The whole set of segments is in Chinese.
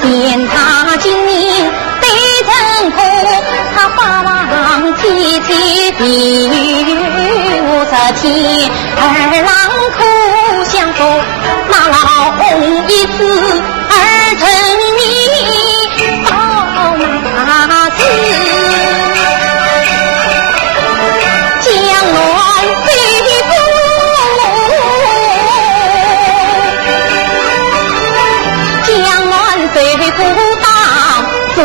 见他今年得成功，他发往天天地狱我这天二郎苦相逢，那老翁一子儿成你到马子，江乱飞不江乱飞不当主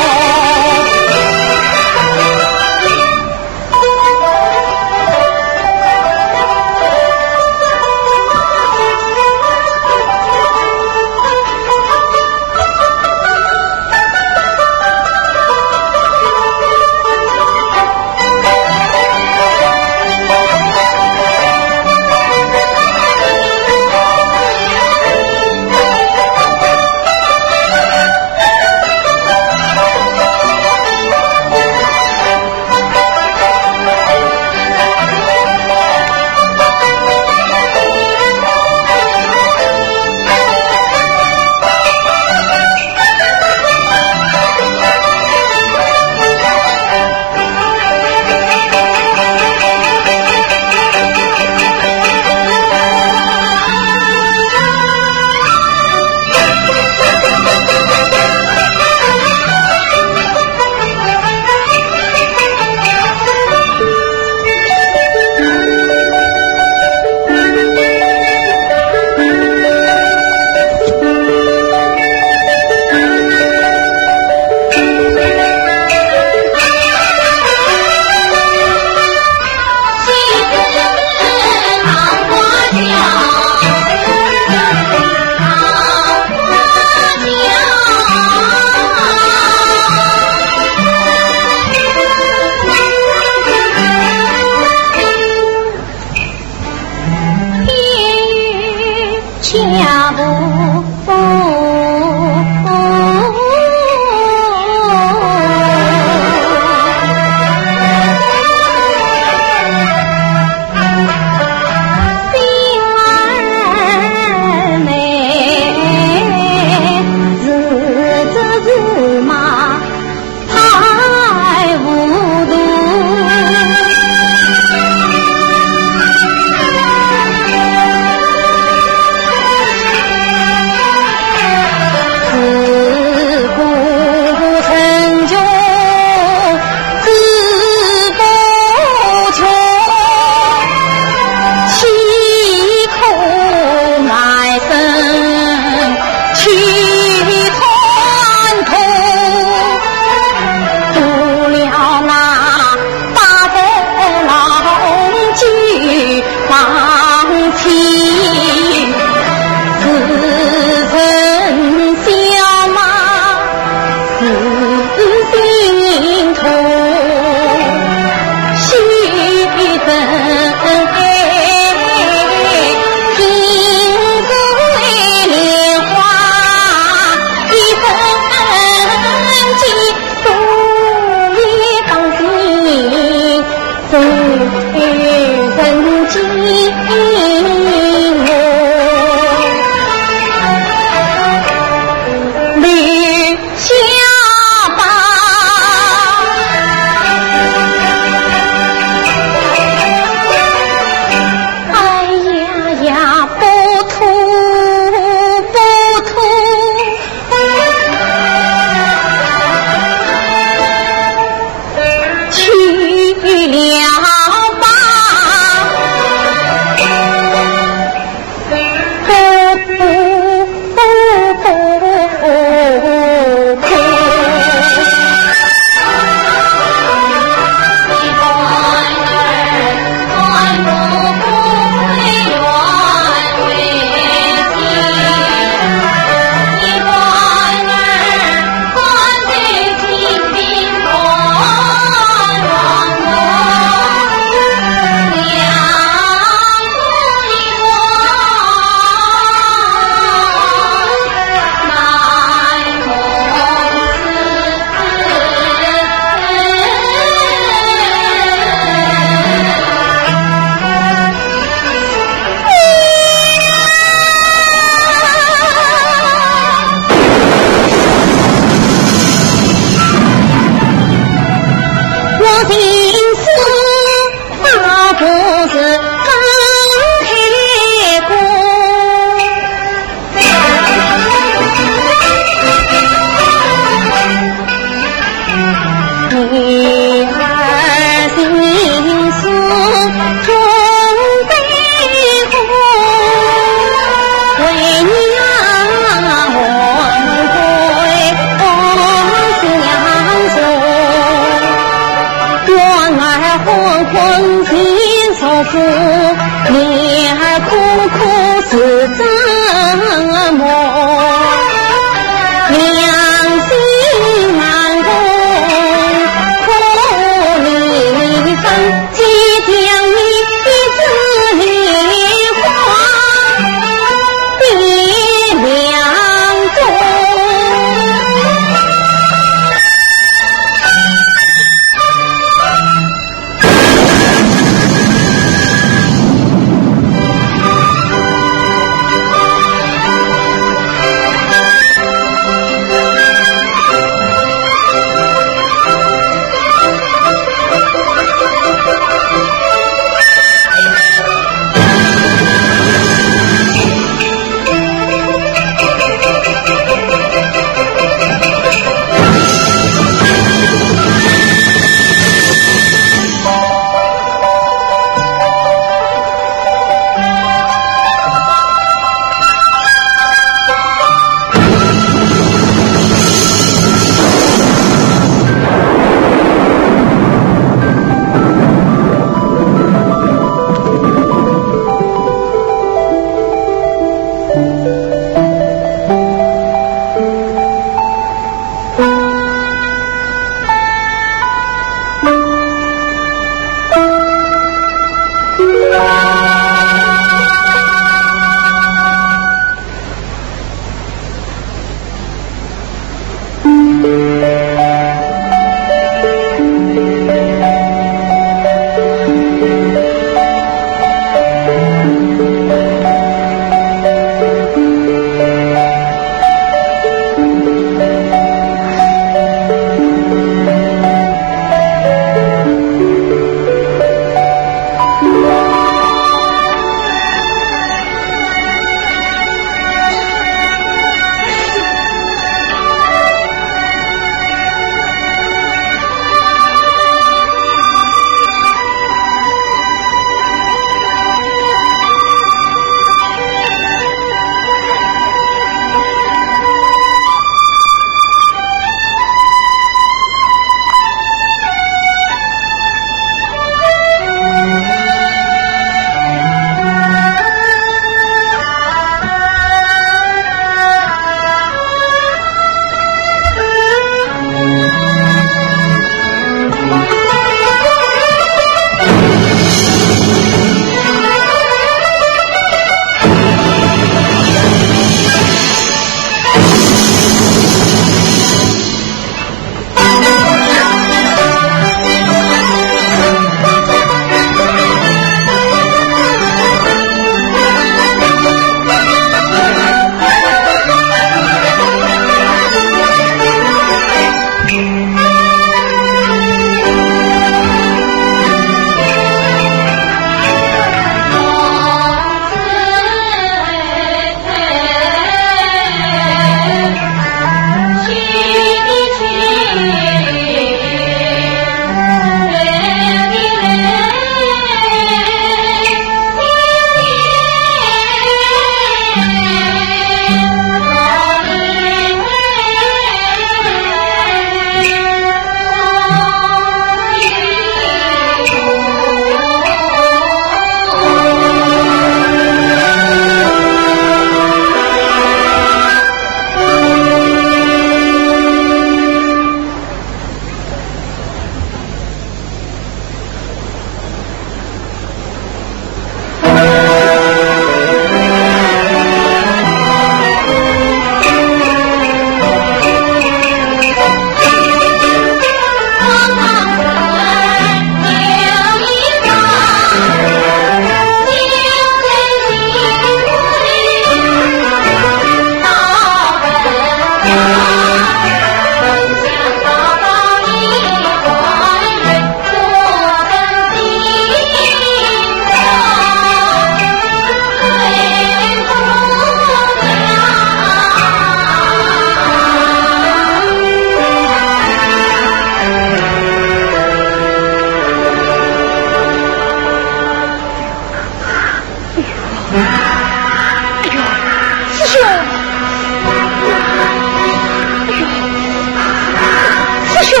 师兄，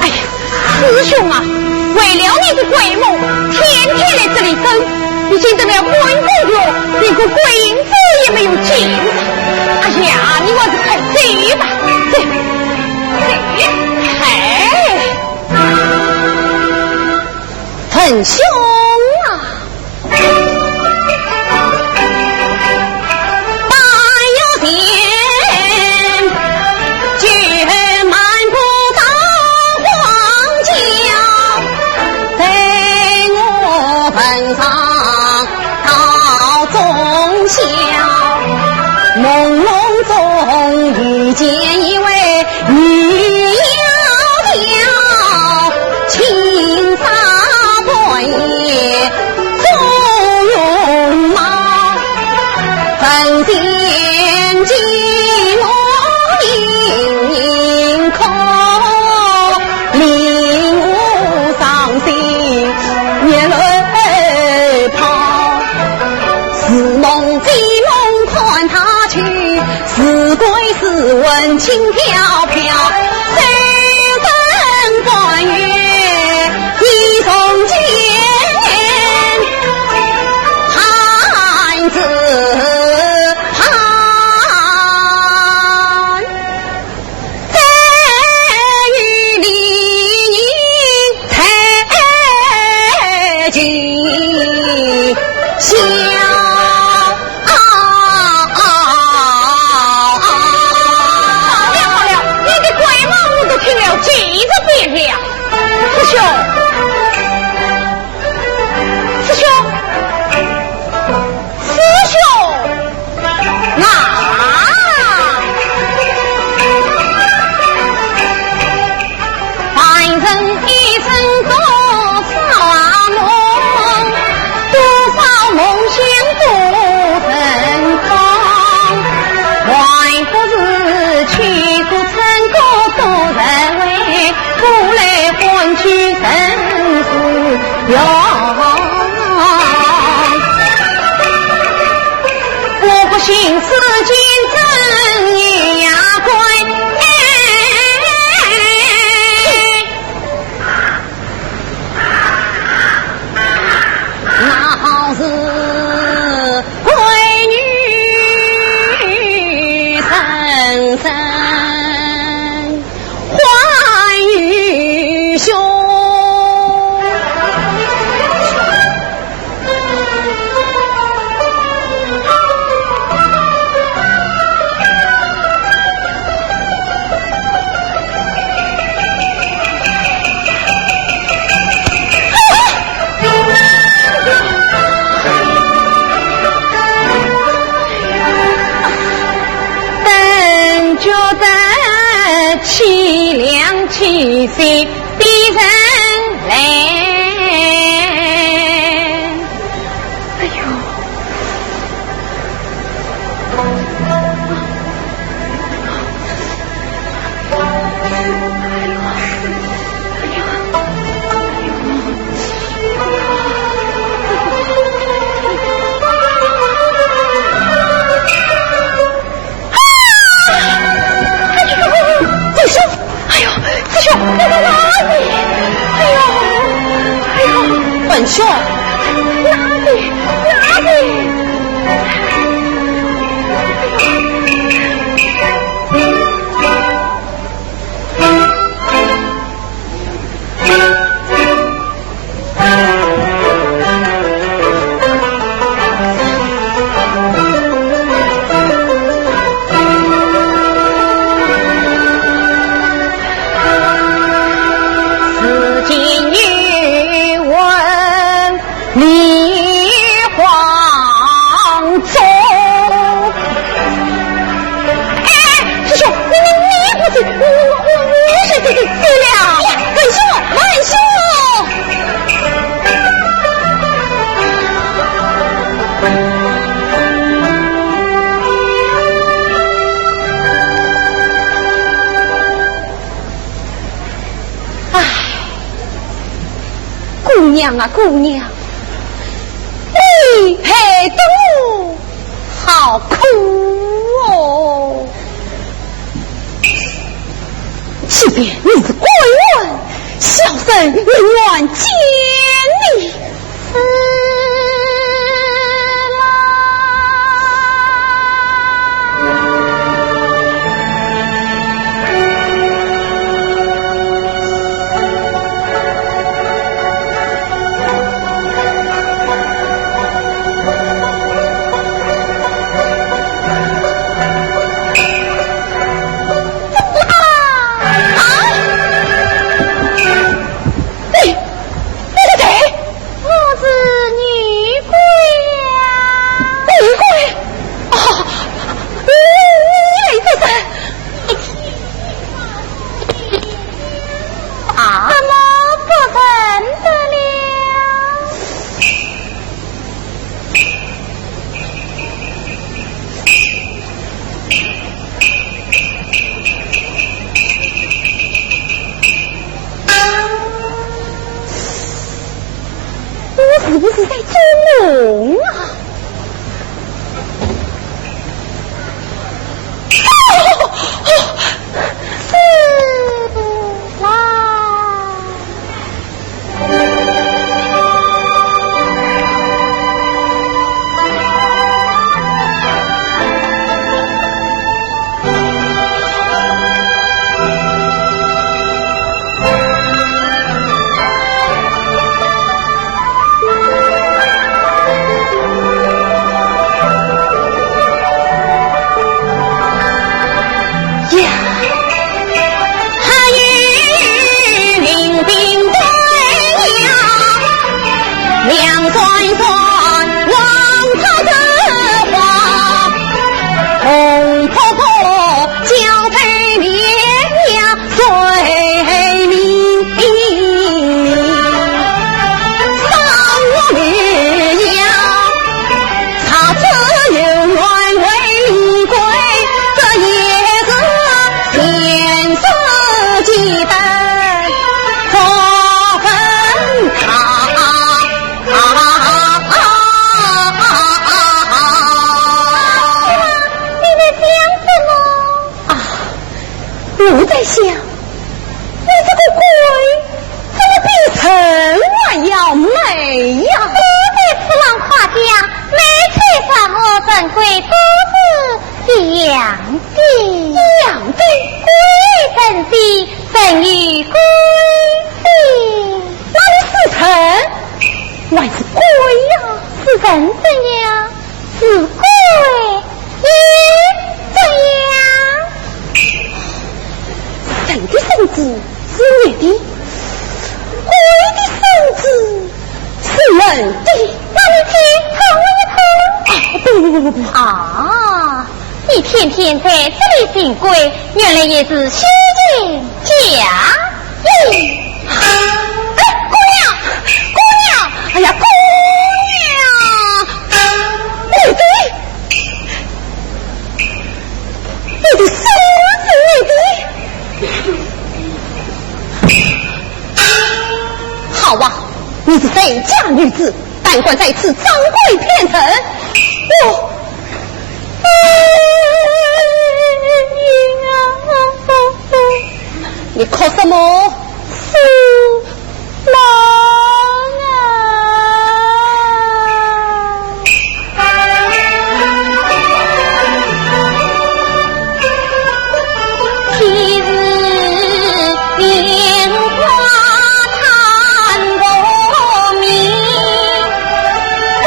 哎呀，师兄啊，为了你的桂母，天天来这里等，已经等了半个月，连个桂英子也没有见。哎呀，你还是快走吧，走，很凶啊！朦胧中遇见一位女窈窕，青纱短叶总容貌，粉点寂寞盈盈空，令我伤心眼泪泡，似梦非梦看他去，似鬼似魂轻飘飘，手灯观月一重间，汉子汉在与李宁才聚笑。记着别了，师兄，师兄，师兄啊！凡人一生多少梦，多少梦想不成空，还不是去过成功多人为，不来换取生死用。我不信世间真也怪，那好是闺女生生欢愉兄。等觉得凄凉凄心逼人来，哎呦，师兄，哎呦，师兄，你在哪里？哎呦，哎呦，本兄，哪里？哪里？姑娘啊，姑娘，你陪读好苦哦！即便你是鬼魂，小生宁愿见你。是不是在做梦啊？我在想，你这个鬼怎么比城还要美呀？我在此郎夸奖，每次上我神鬼都是一样的，一样的。鬼神兮，神与鬼兮。那你是城还是鬼呀？是人怎样？是鬼也怎样？神的身子是你的，鬼的身子是人的。那你去碰我一碰。不啊！你天天在这里行鬼，原来也是虚情假意。姑娘，姑娘，哎呀，姑娘，你的手是你的。好啊，你是谁家女子，但管在此掌柜骗城，我。你哭什么？是郎昔日莲花潭过明，放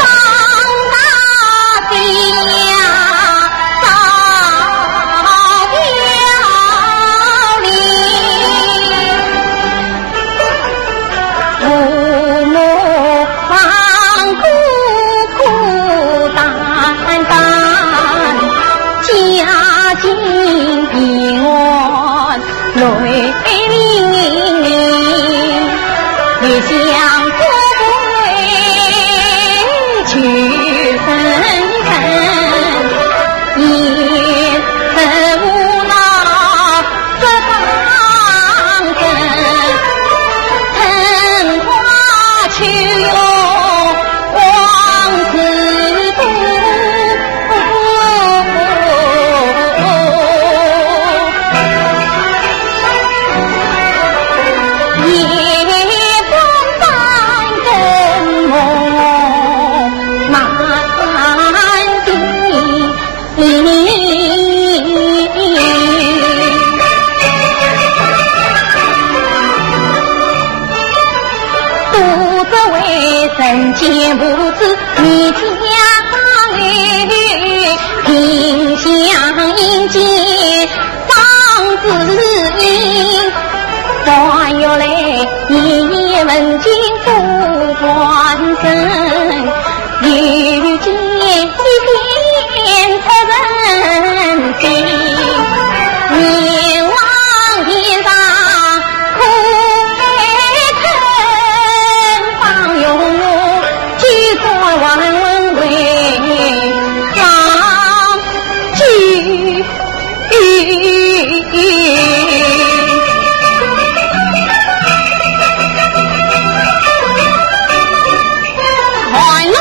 大的呀早凋零。为人间母子你家哎，萍乡迎接张子英，还有嘞你问君不关身，遇见一片出人心，念往天上苦悲疼，方有几多万问为上去。还来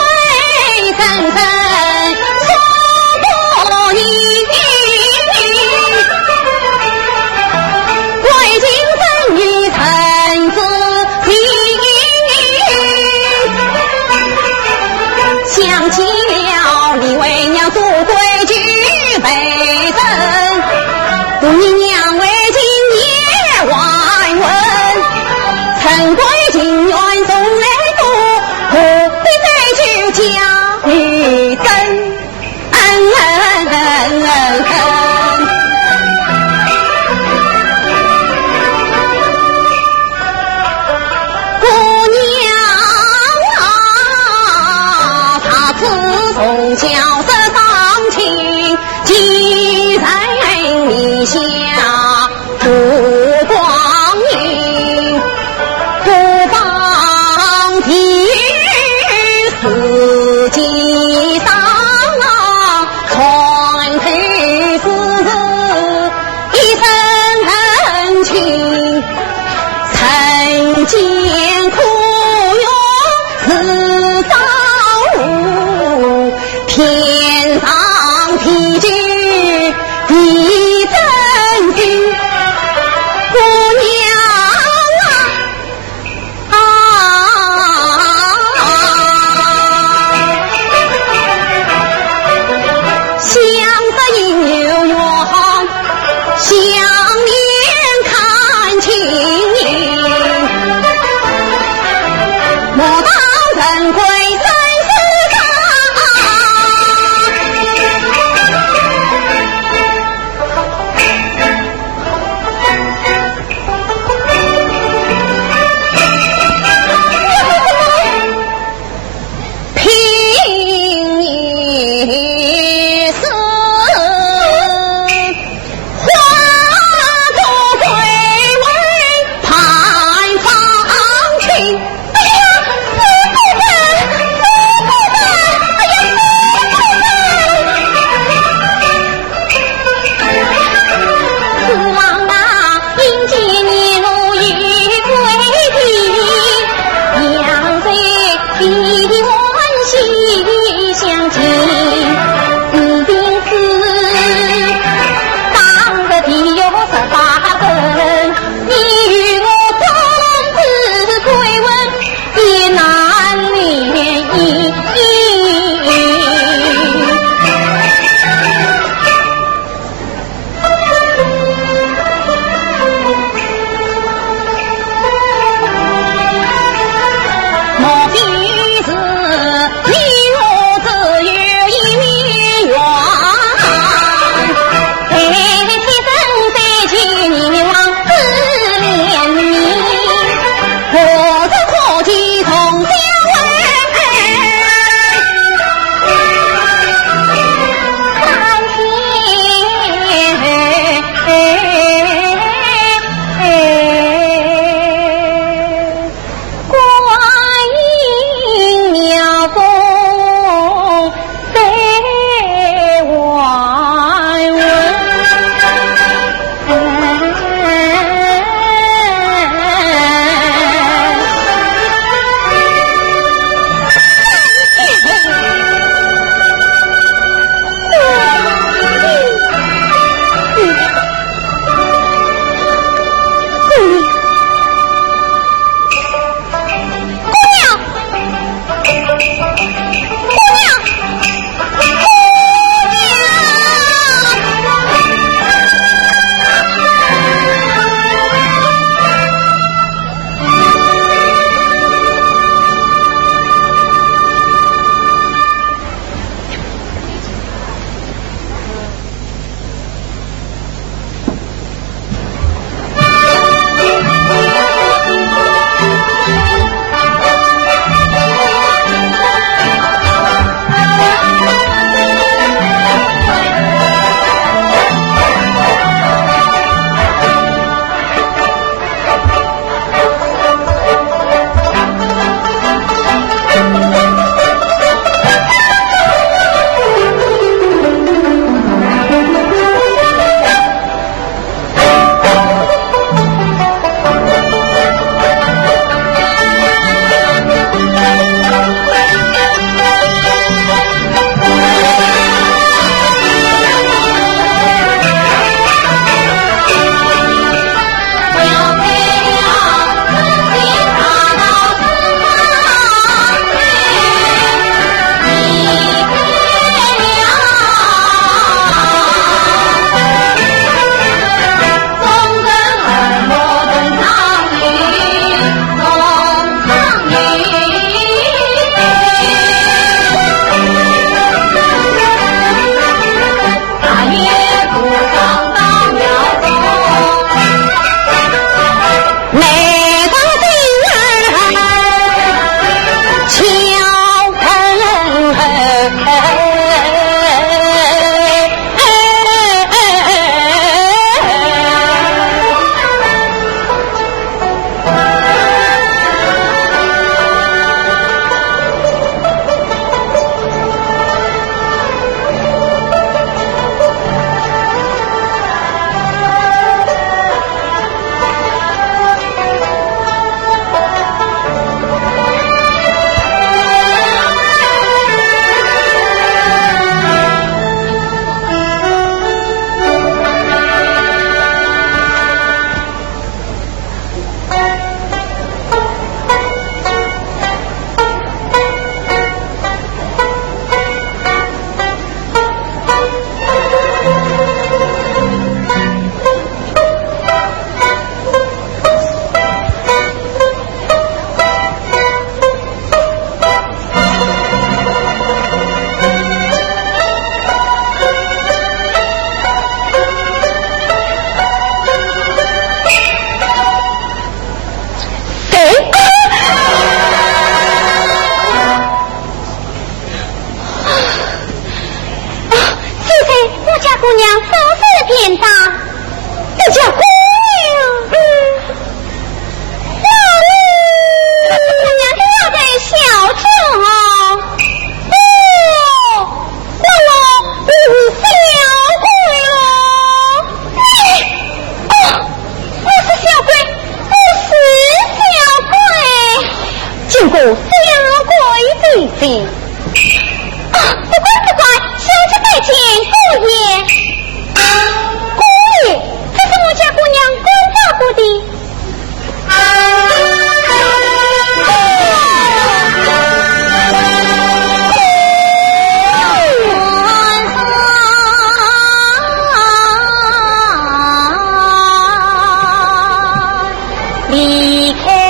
离开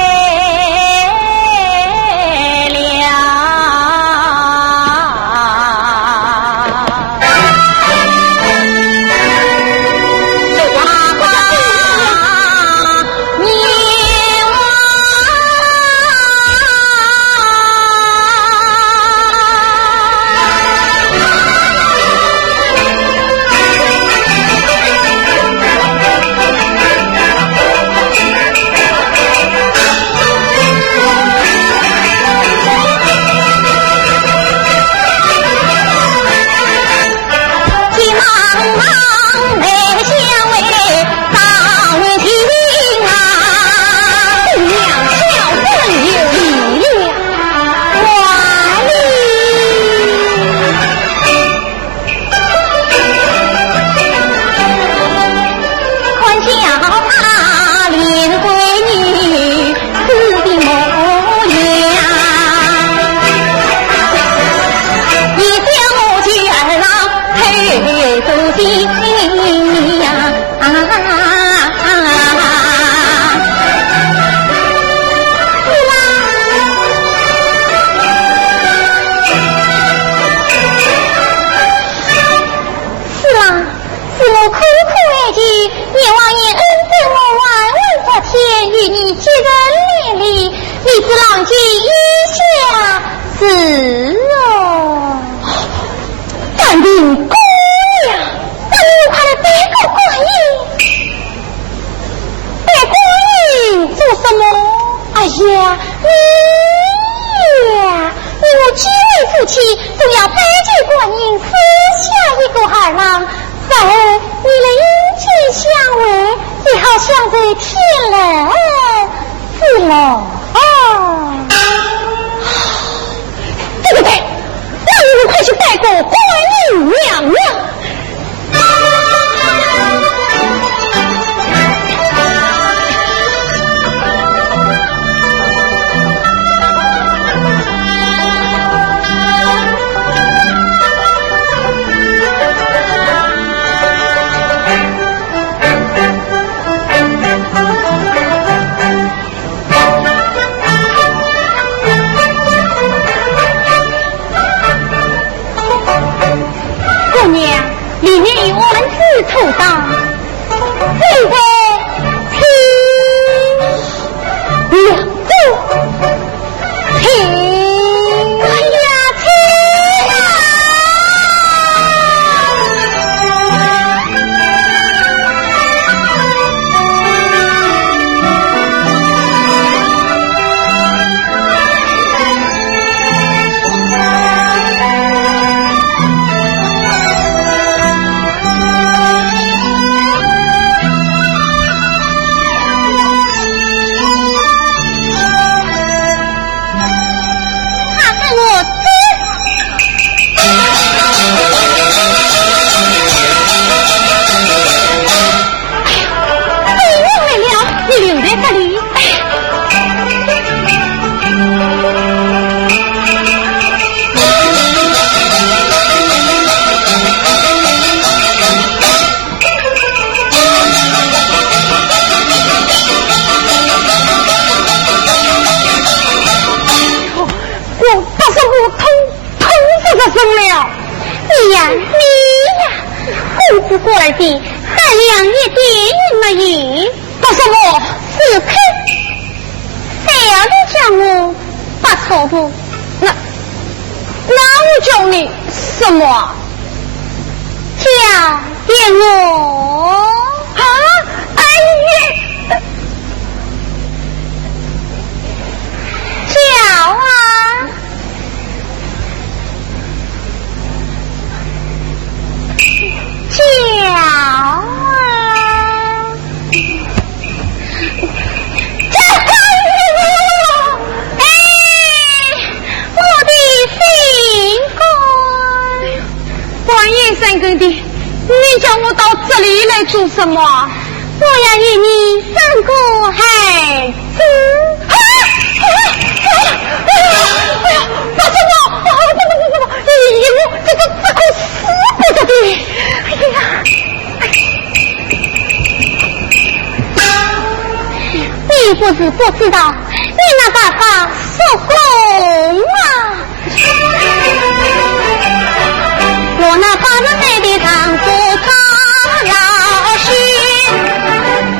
做什么？我要与你三个孩子。大什么？不，这可死不得的！哎呀！你林夫子不知道，你那办法说红啊！我那八十岁的丈夫他老许，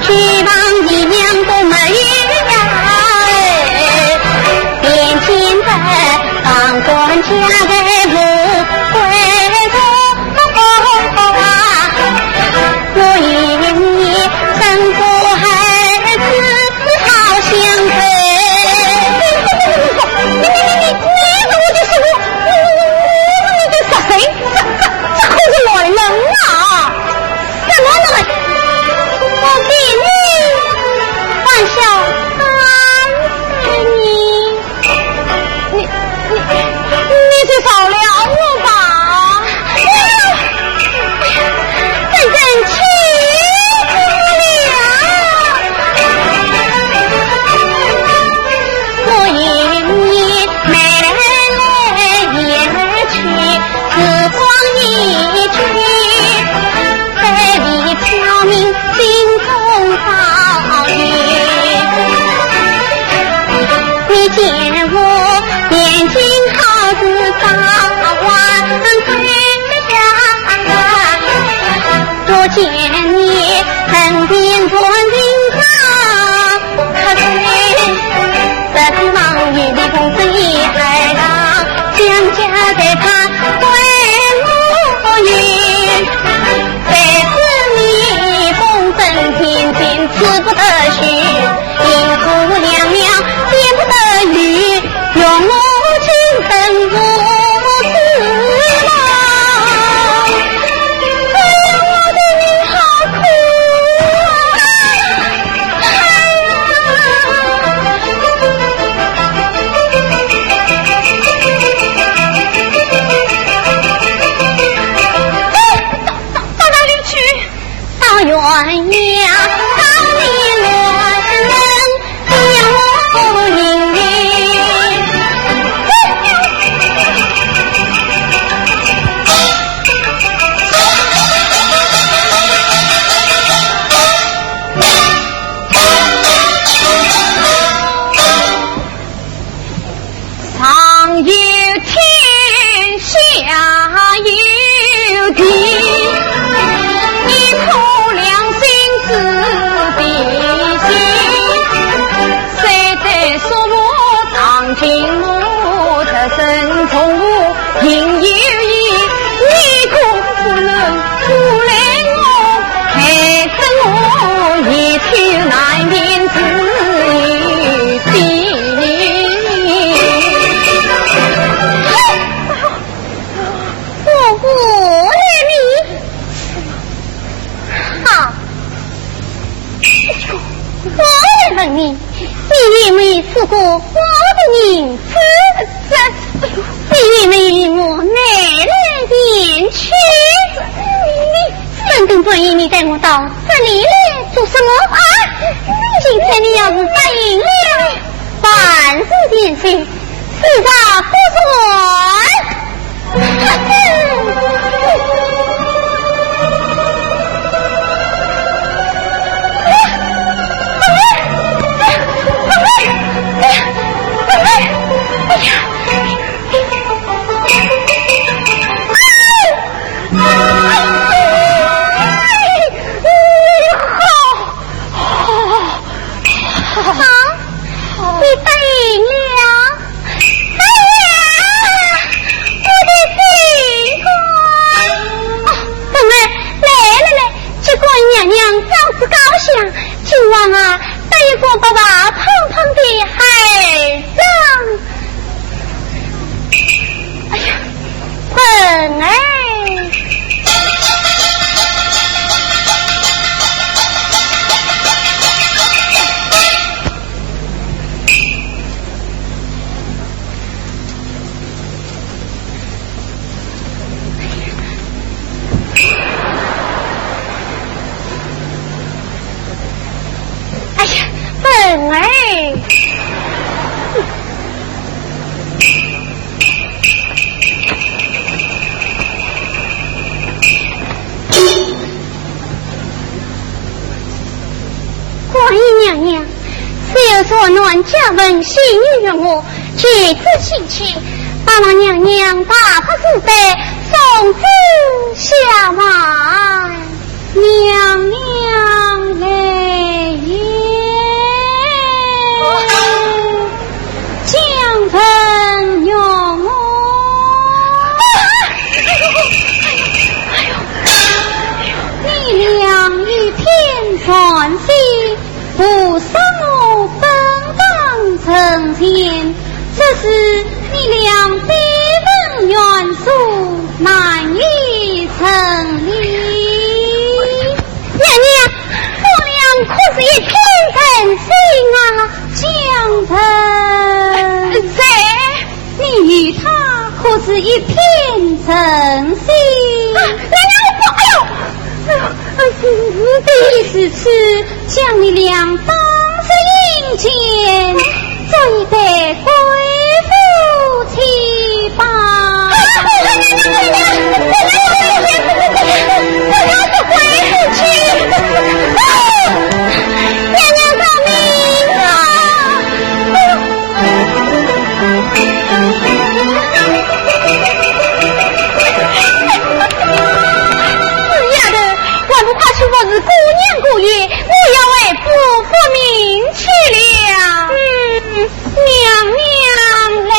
去往一娘都没呀，便现在当官家的不回头啊！我因你生父儿子好相陪。你我就是我，你在杀谁？这可是我人啊！什么人？我给你玩笑安慰你，你是少了我吧？真正气死了！我因你眉来眼去，时光一去，在你挑明心中遭遇。你见我眼睛好似大碗推下，我见你身边坐人家，可是这忙于的公子一二郎，将家在他回我云，在此你风声天天吃不得虚，因父娘娘见不得雨，用母亲等如此忙，我的你好苦到哪里去？到鸳鸯到你乱人将我引领。上有天，下有地，一颗良心自必心。谁在说我当今母的身从我应有意，你可不能负来我，害得我一头难辨自己。我不来你，好，我来问你，你有没有吃过我的银子？你有没有我奶奶的去？你真正不义，你带我到这里来做什么啊？今天你要是答应了，万事变心，事大不顺。你答应了。今晚啊，带一个爸爸胖胖的孩子。哎呀，笨儿。哎呀，笨儿。官家问喜女我，举子请去，爸爸娘娘大可自在，送子下马，娘娘来也。江盆用我，你俩一片传心，不杀我本当成仙，这是你俩非分元素，难以成立。娘娘，我俩可是一片真心啊，江盆。谁？你与他可是一片真心？娘娘，我第一次将你俩当成阴间，这一代贵妇妻吧。我是姑娘姑爷，我要为夫复命去了。娘娘来。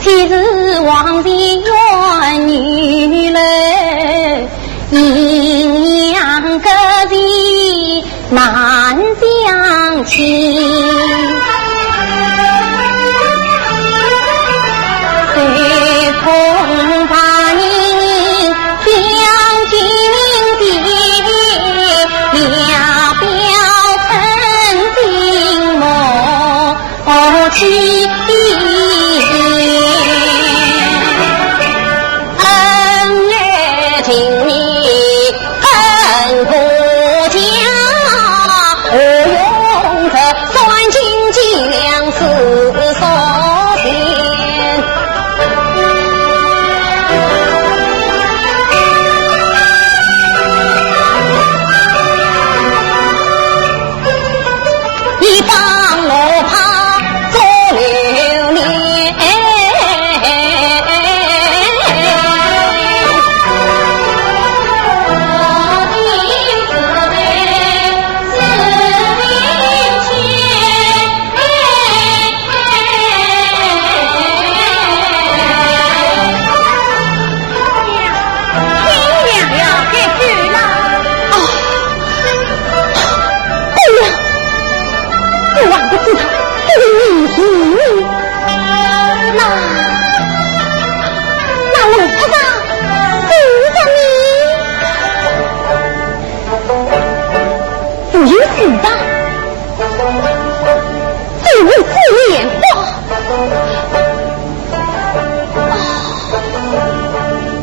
其实王的冤女嘞，阴阳各地难相亲。谁恐怕你将金地俩表成金魔去。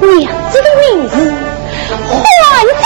娘子的名字唤作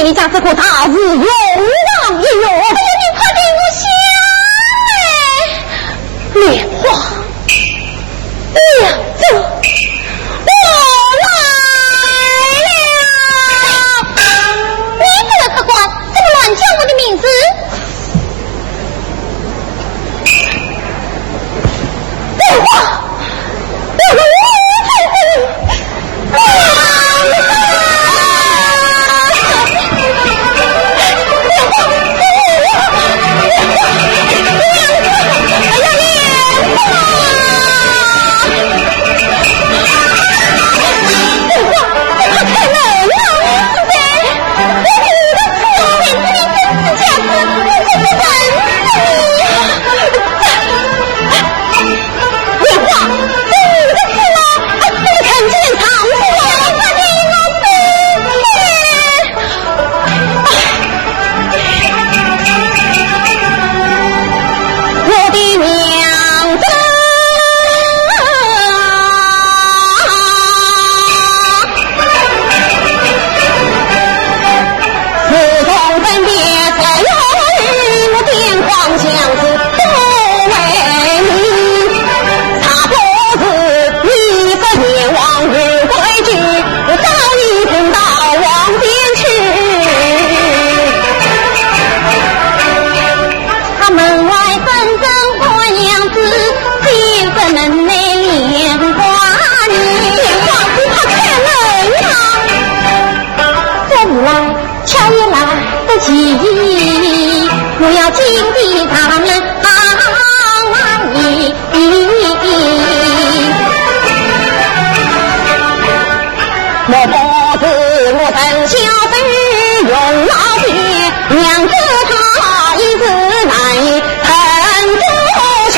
见你家这个大字勇往一勇，哎呀，你快给我下来！莲花，娘子，我来了！你这个客官，怎么乱叫我的名字？莲花，我是我我要敬地他们我脖子我等小子用老爹，娘子她一直来疼不去。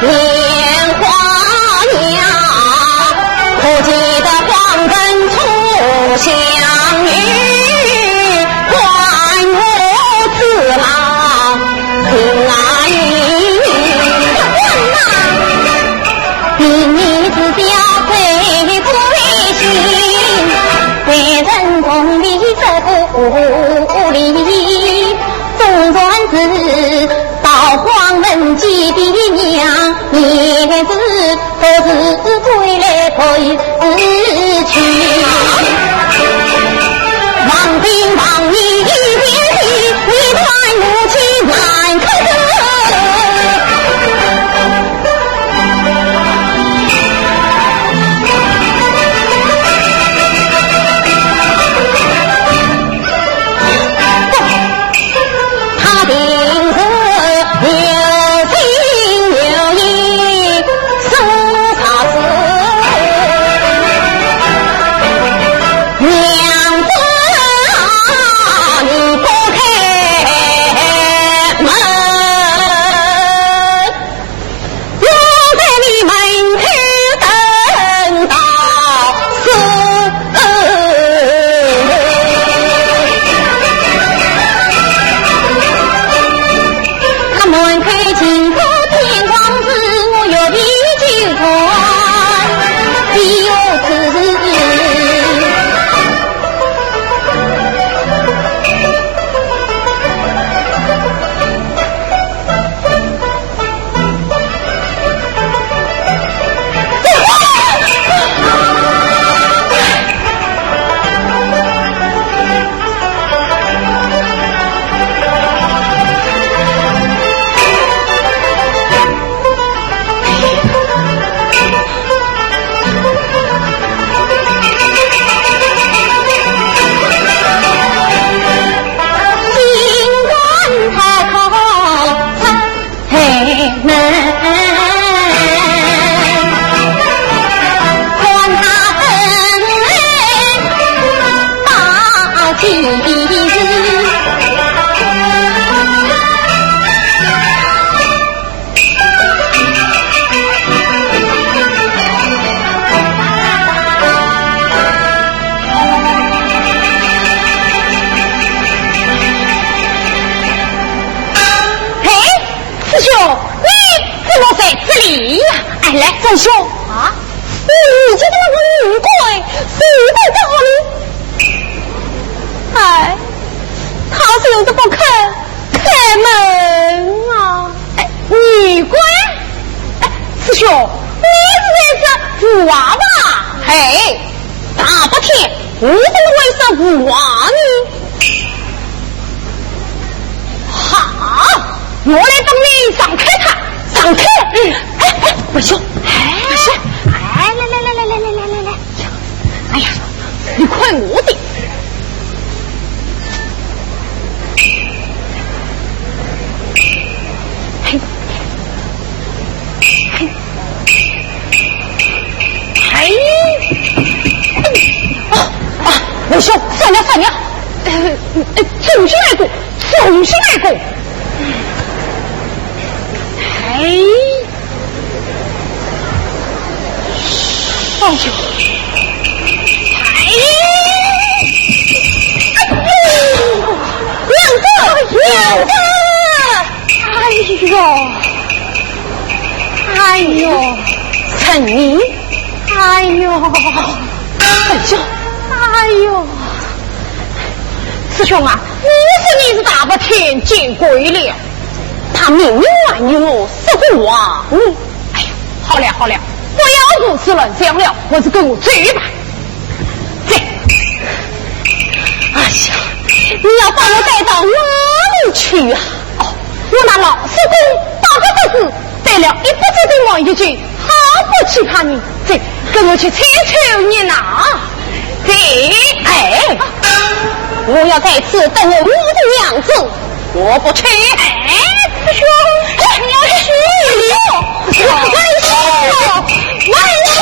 莲花呀，可记得黄根初相遇，还我自老情啊语。比你自表最最心，为人中的这故里，总算是到黄门记的娘，叶子都是归来归去。王兵王你一边去，你带母亲来看着。来，再说啊！你这个女鬼死在这里，哎，他是有这不肯开门啊！哎，女鬼，哎，师兄，你是福娃吧？嘿，大白天我怎么会是福娃呢？好，我来帮你上开他，上开。哎，不行，不是，哎，来，哎呀，你快我的。我说算了，总是来过。哎，哎呦，两个，哎呦，陈妮，哎呦，师兄啊，你是大白天见鬼了！他明明瞒你我是个娃，哎呀，好了，不要胡思乱想了，我是跟我追吧。对，哎呀，你要把我带到哪里去啊？哦，我那老师公8个字带了一不知的我一句，好不期盼你，对，跟我去请求你呐。对，哎，我要在此等我的娘子，我不去。哎，师兄，你要去我，慢说。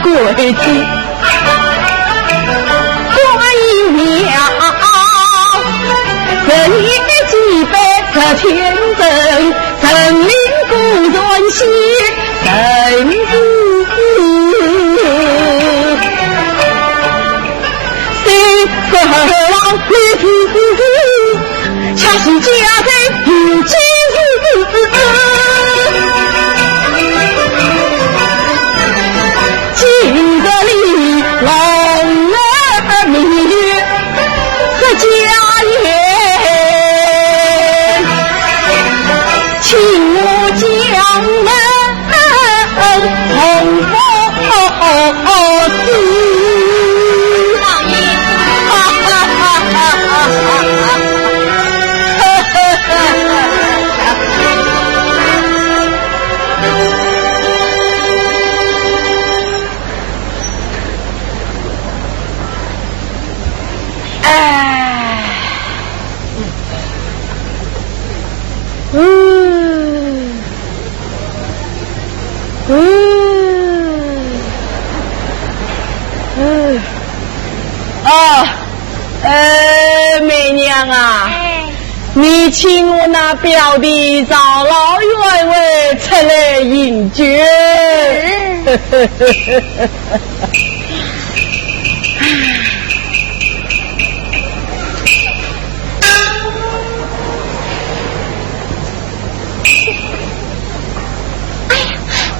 鬼子关于了人也几百个天真神明不断心神谁个王鬼子恰是家在不知媚娘啊，你请我那表弟赵老员外出来饮酒。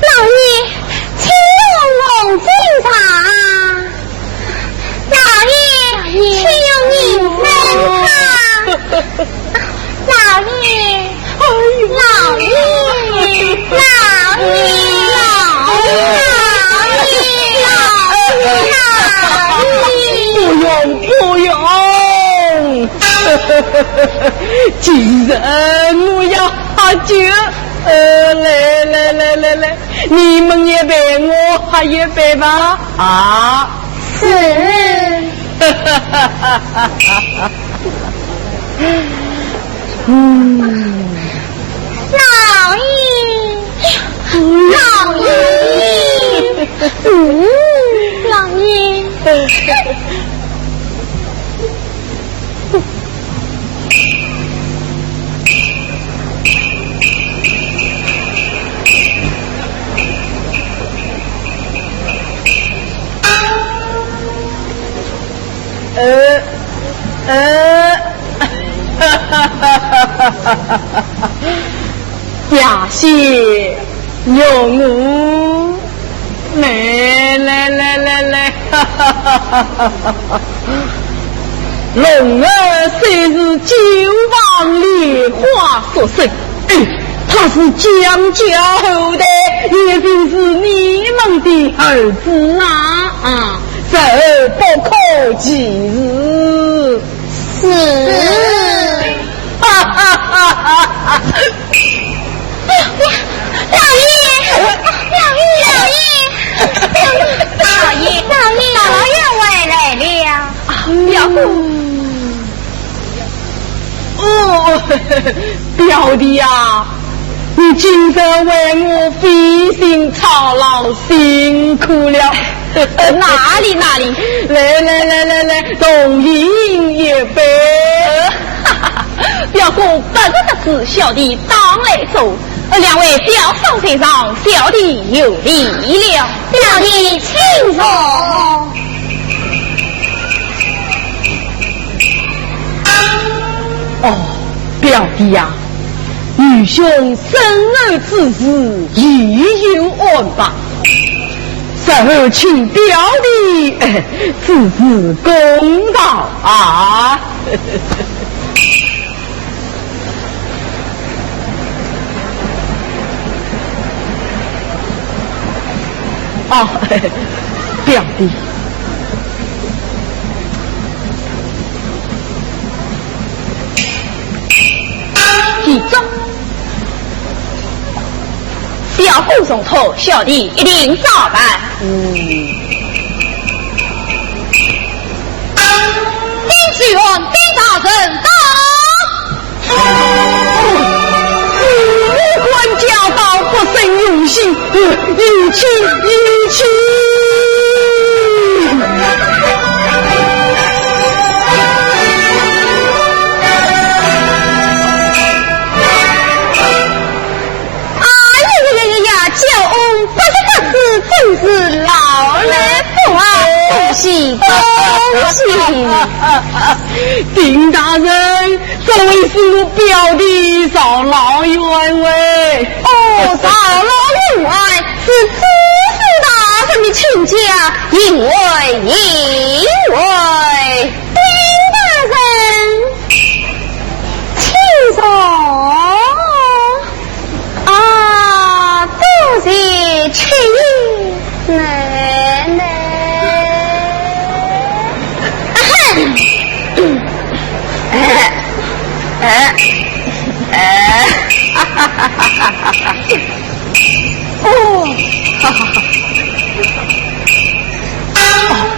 老爷，请用红巾茶。老爷，请用银粉茶。老爷，老爷，老爷，不用。既然我要喝酒。来，你们也陪我喝一杯吧。啊，是。老爷，老爷，亚谢有我，来，龙儿虽是九王烈花所生，他是江家后代，也就是你们的儿子啊，这不可及日。是。老爷回来了。表表弟呀，你今天为我费心操劳，辛苦了。哪里？来，同饮一杯。表哥本的事，小弟当来做。两位表嫂身上，小弟有礼了。表弟请坐。表弟呀，女兄生儿之事已有安排，稍后请表弟自知公道啊。表弟，记住，表姑送头，小弟一定照办。丁举文，丁大人到。官家道不胜用心，一起。真是老来不啊，恭喜！丁大人，这位是我表弟赵老员外。赵老员外是知识大人的亲家，因为丁大人，请坐。多谢请。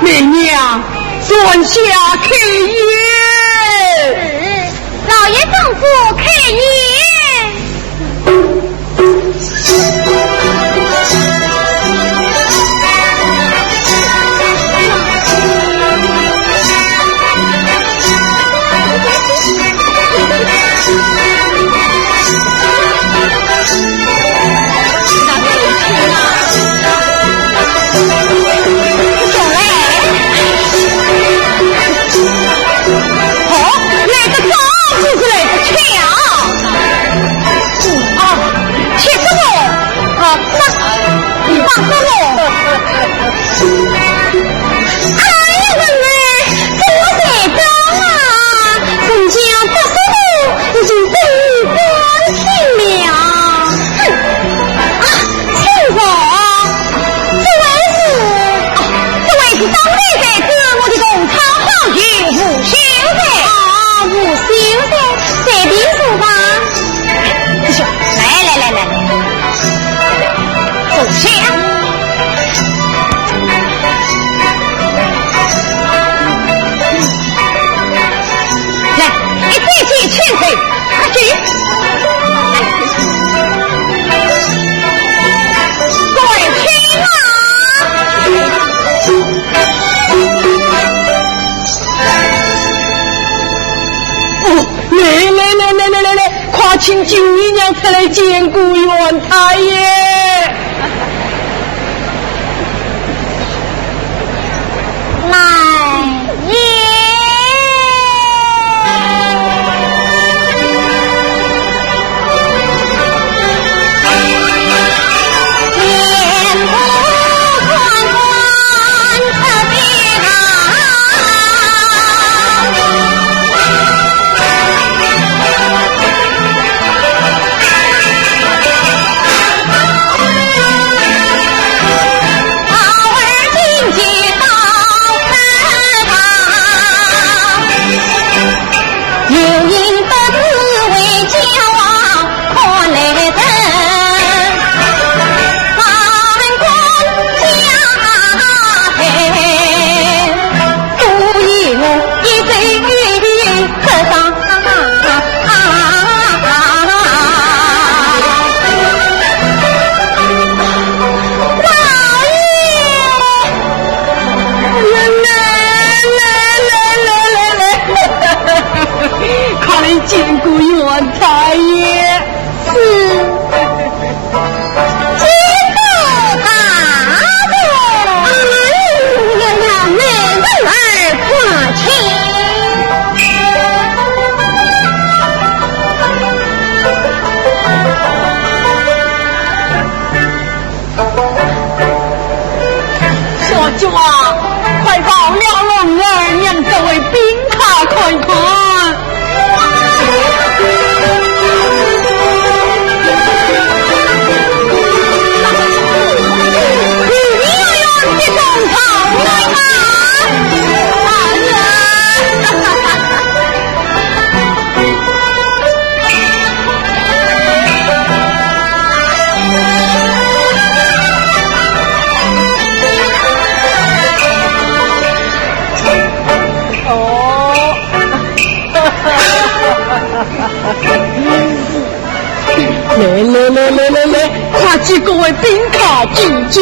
媚娘，专下开宴。老爷丈夫开宴。下。来，一起劝退，快去！各位听啊！来，快请九姨娘出来见顾元太爷。来也。来，快请各位宾客进爵。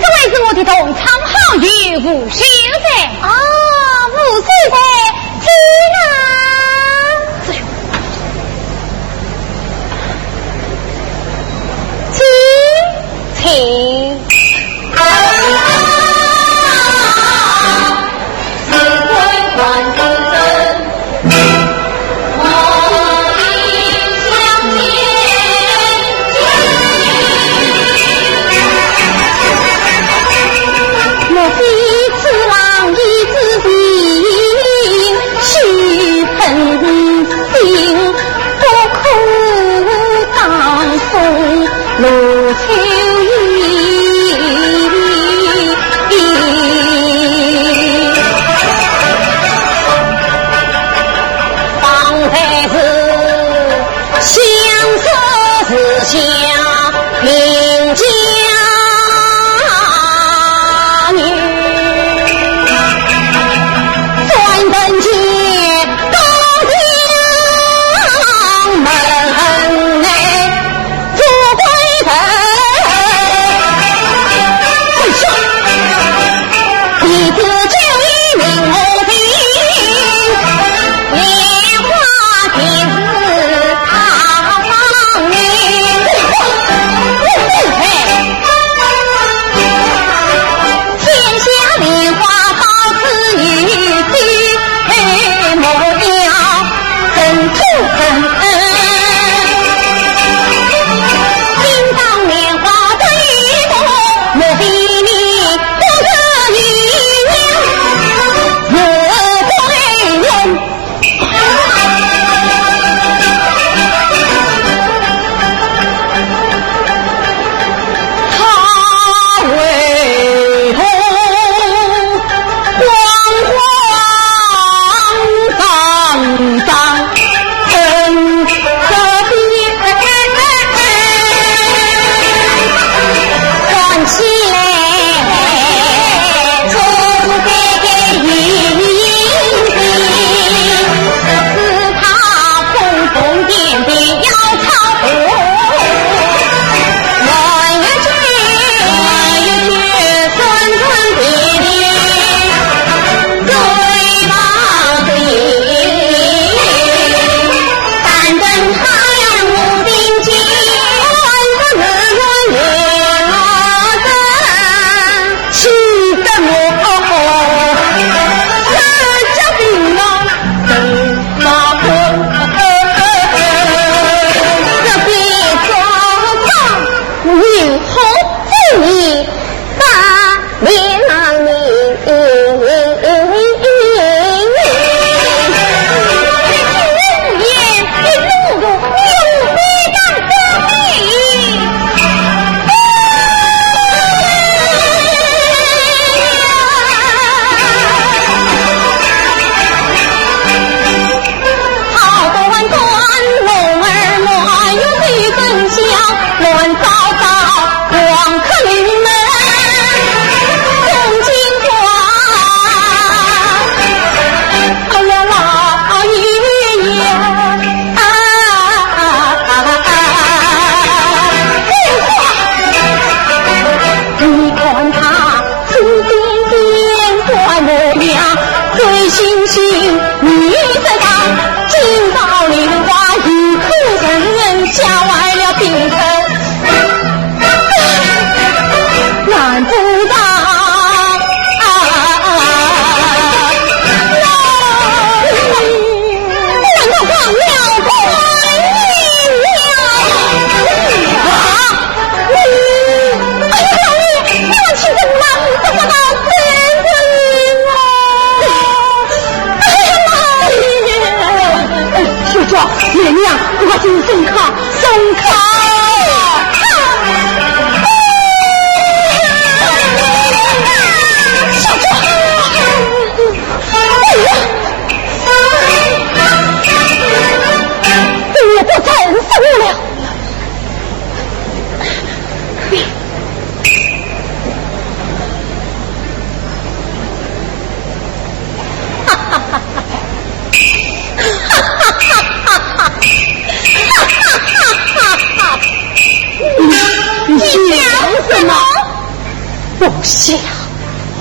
这位是我的同差。有无休在？啊，无休在天啊！请。天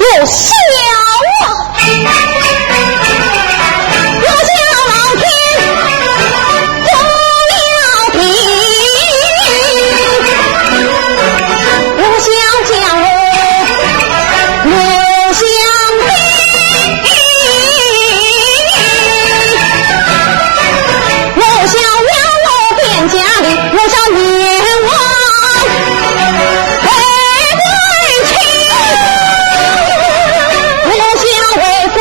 我笑啊！我叫老天公了平，我想将我留香槟，我想要我店家里，我想阎王回归去，我想为父。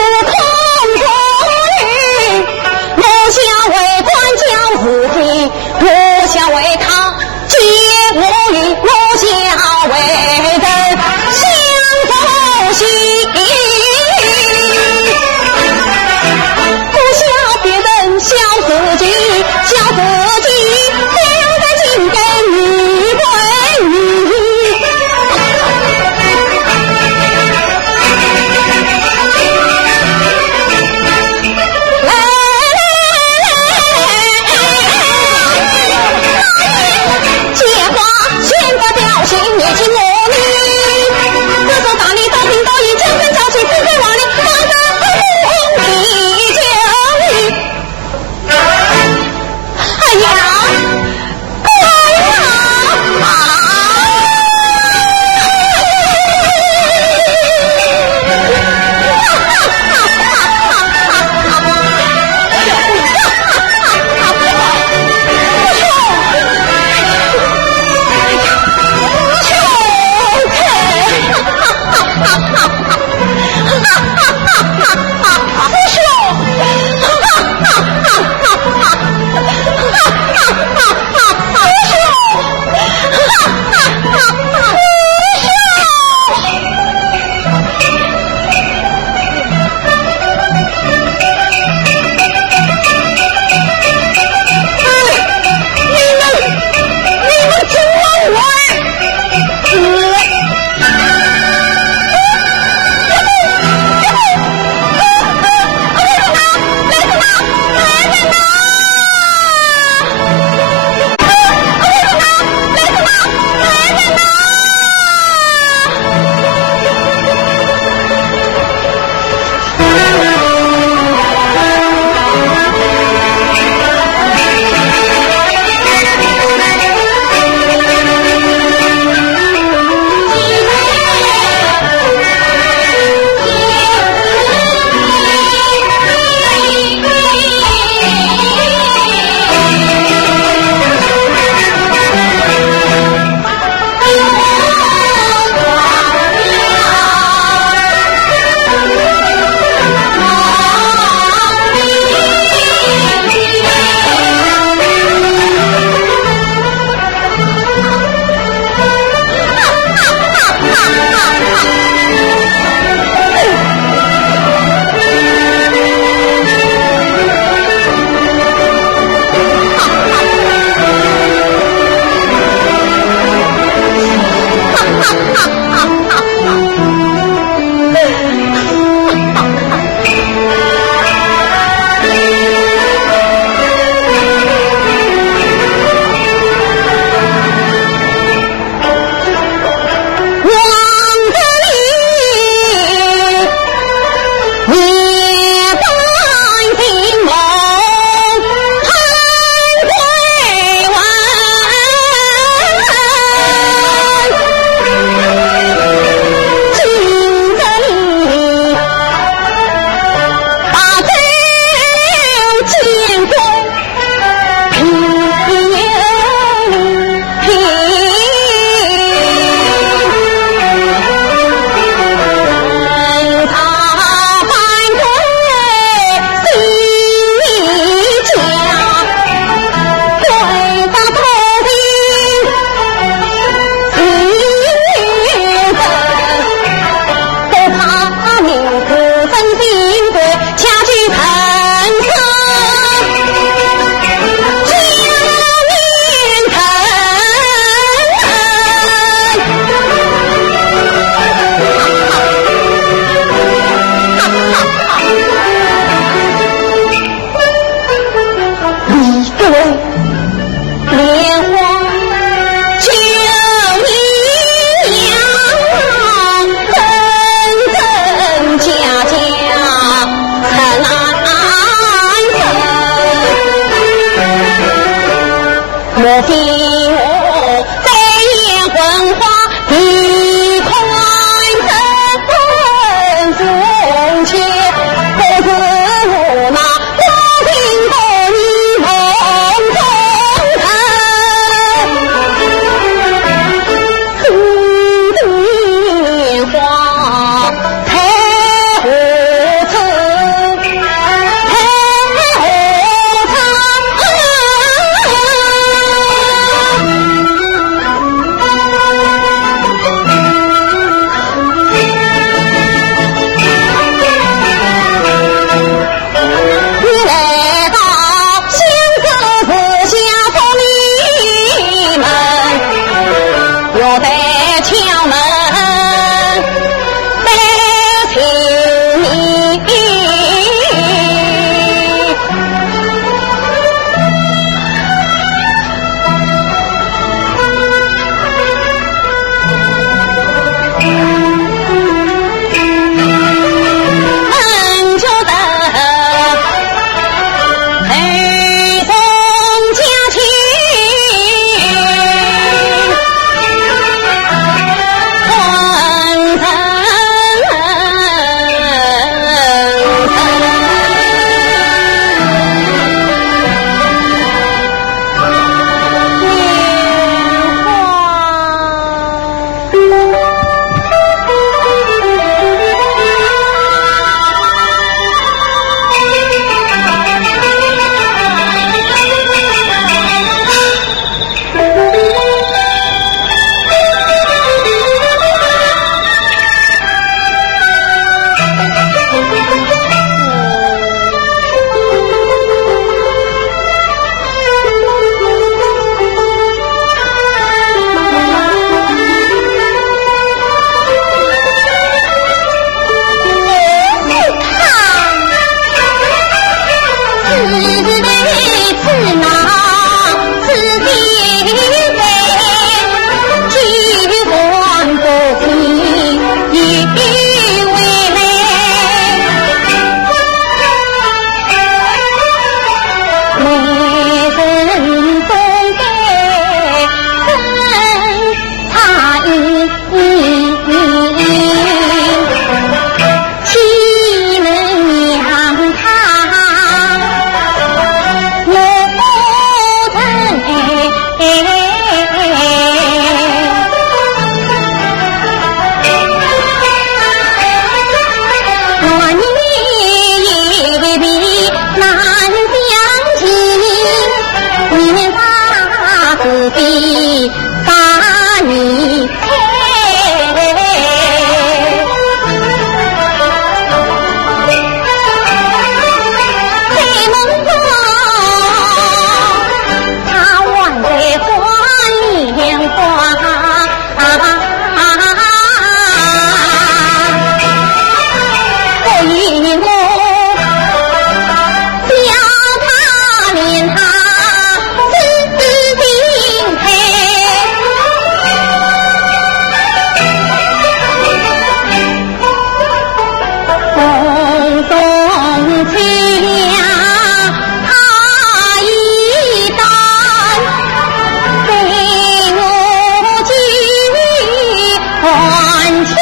还情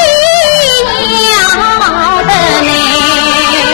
要的呢。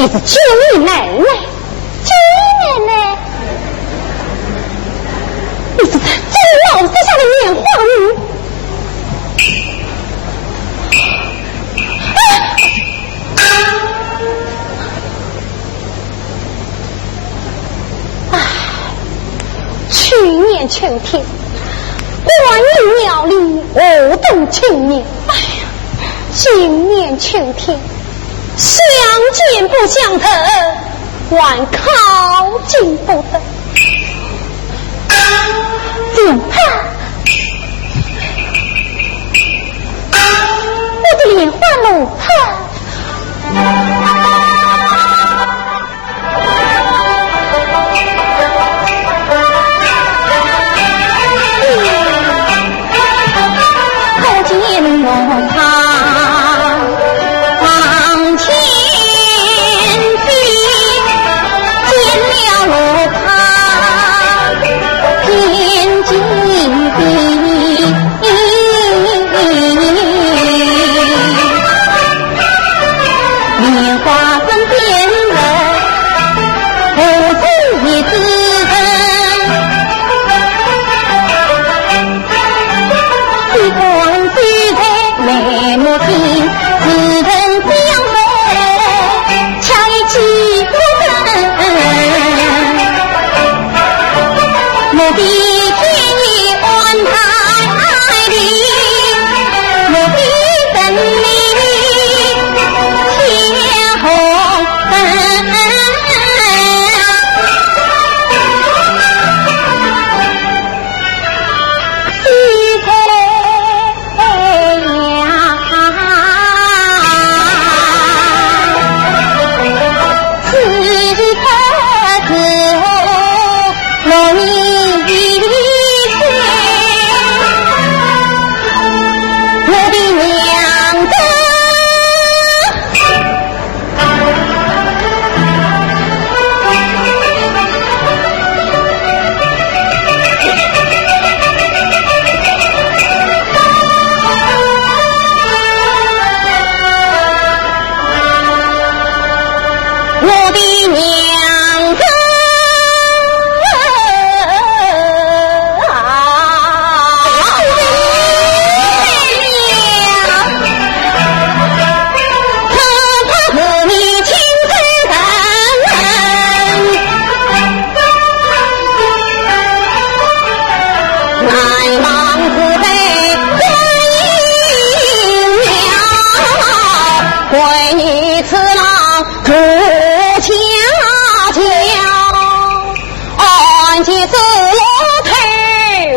你是救你奶奶，救你奶奶，你是这老子下的棉花女。去年秋天，观音庙里我动青年，哎呀，今年秋天，相见不相投，还靠近不得。怎么办？我的莲花楼畔。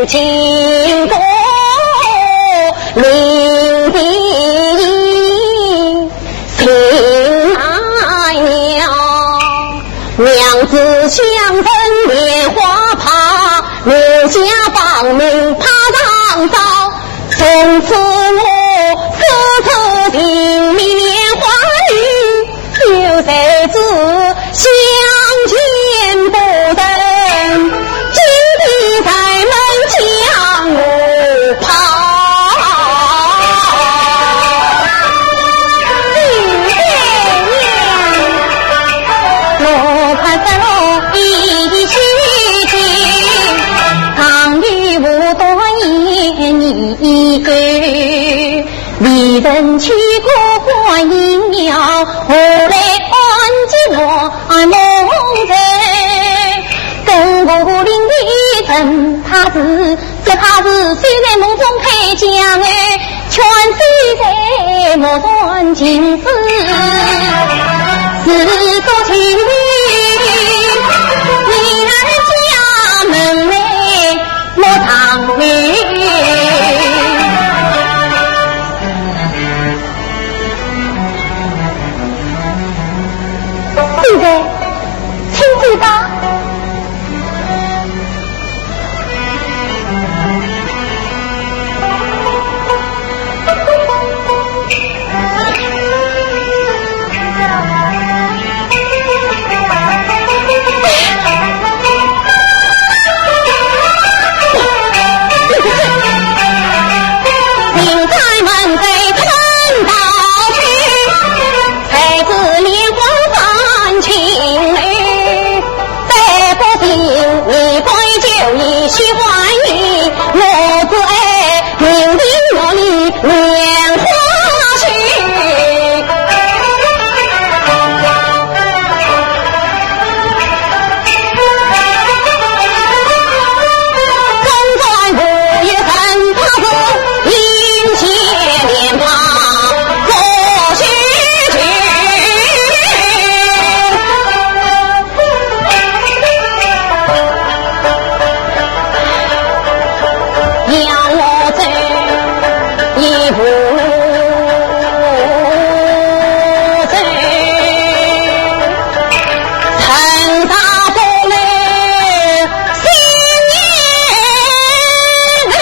经过林地心爱了，娘子相逢莲花趴，奴家帮命爬上早，从此我四处寻觅莲花女，有谁知相见不等，今天在门将我跑。我看三路一曲情，唐语无多言你句，离人去过观音庙，后来安吉落梦人，跟我领一阵他是这他是虽在梦中开讲哎，全虽在莫算情事，是多情你家门内莫藏女。现在请回答。定一杯酒一须欢愉，我子哎命定我里莲花须。中转五月神怕子迎接莲花做须君。要我走一步走，陈大伯来新年来，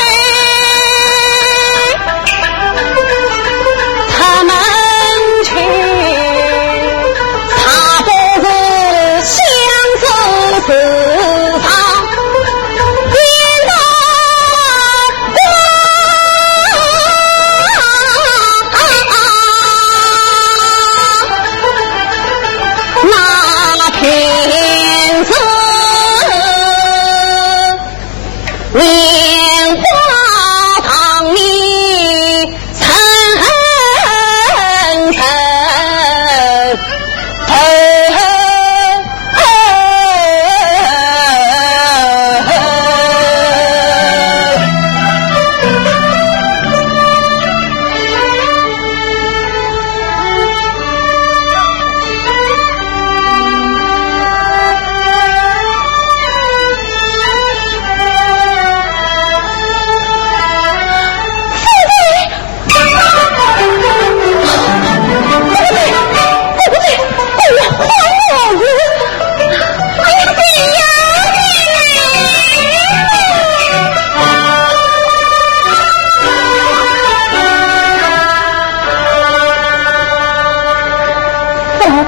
他们去他不是相守时常见到那片子莲花塘里层层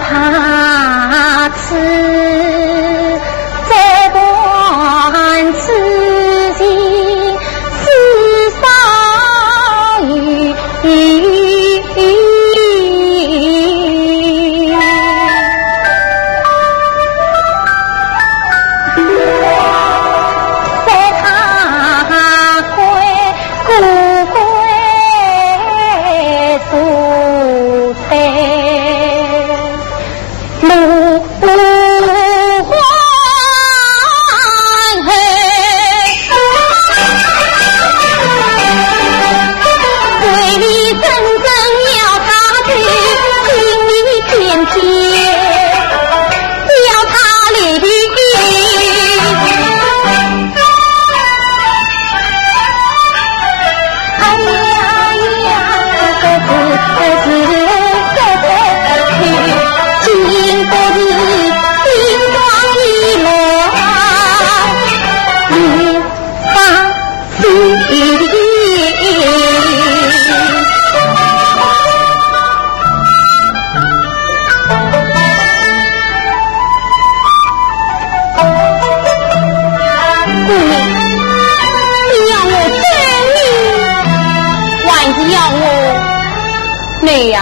怕此这段此情是少于在他归故归素菜。路环黑，嘴里真要他去，心里偏偏要他离。哎呀呀，这是经过是金光一落莲花溪，姑娘，你要我追你，还是要我你呀？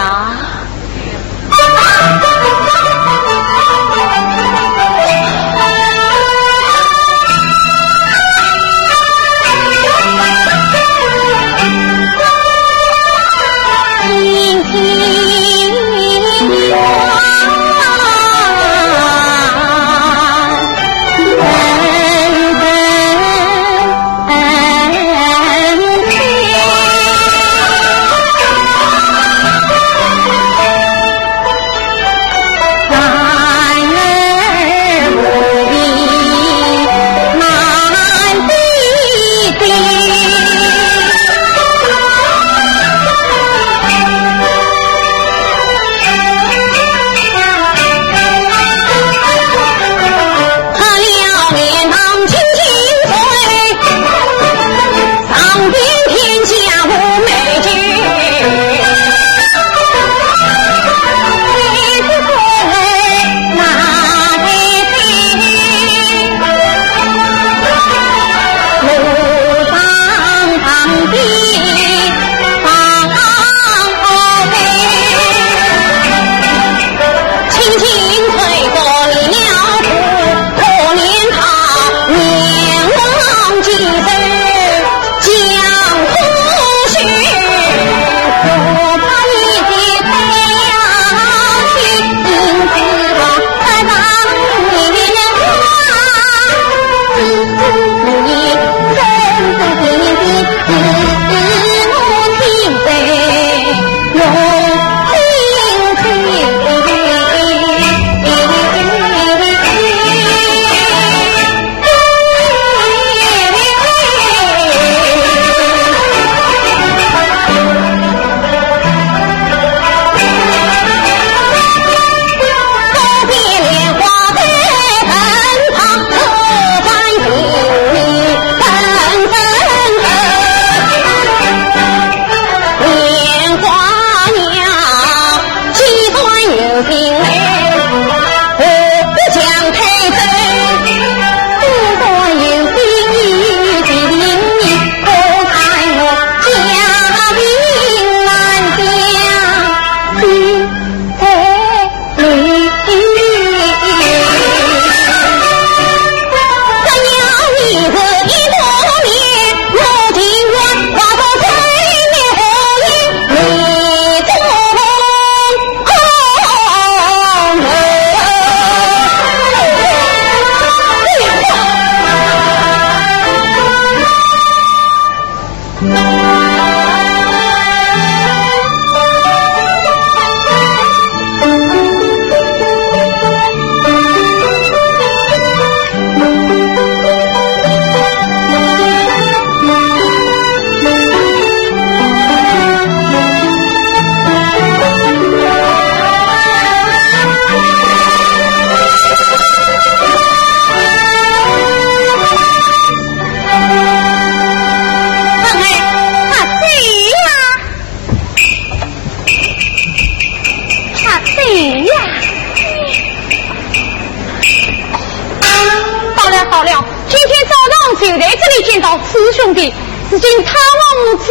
到了，今天早上就在这里见到此兄弟，只今他王无知，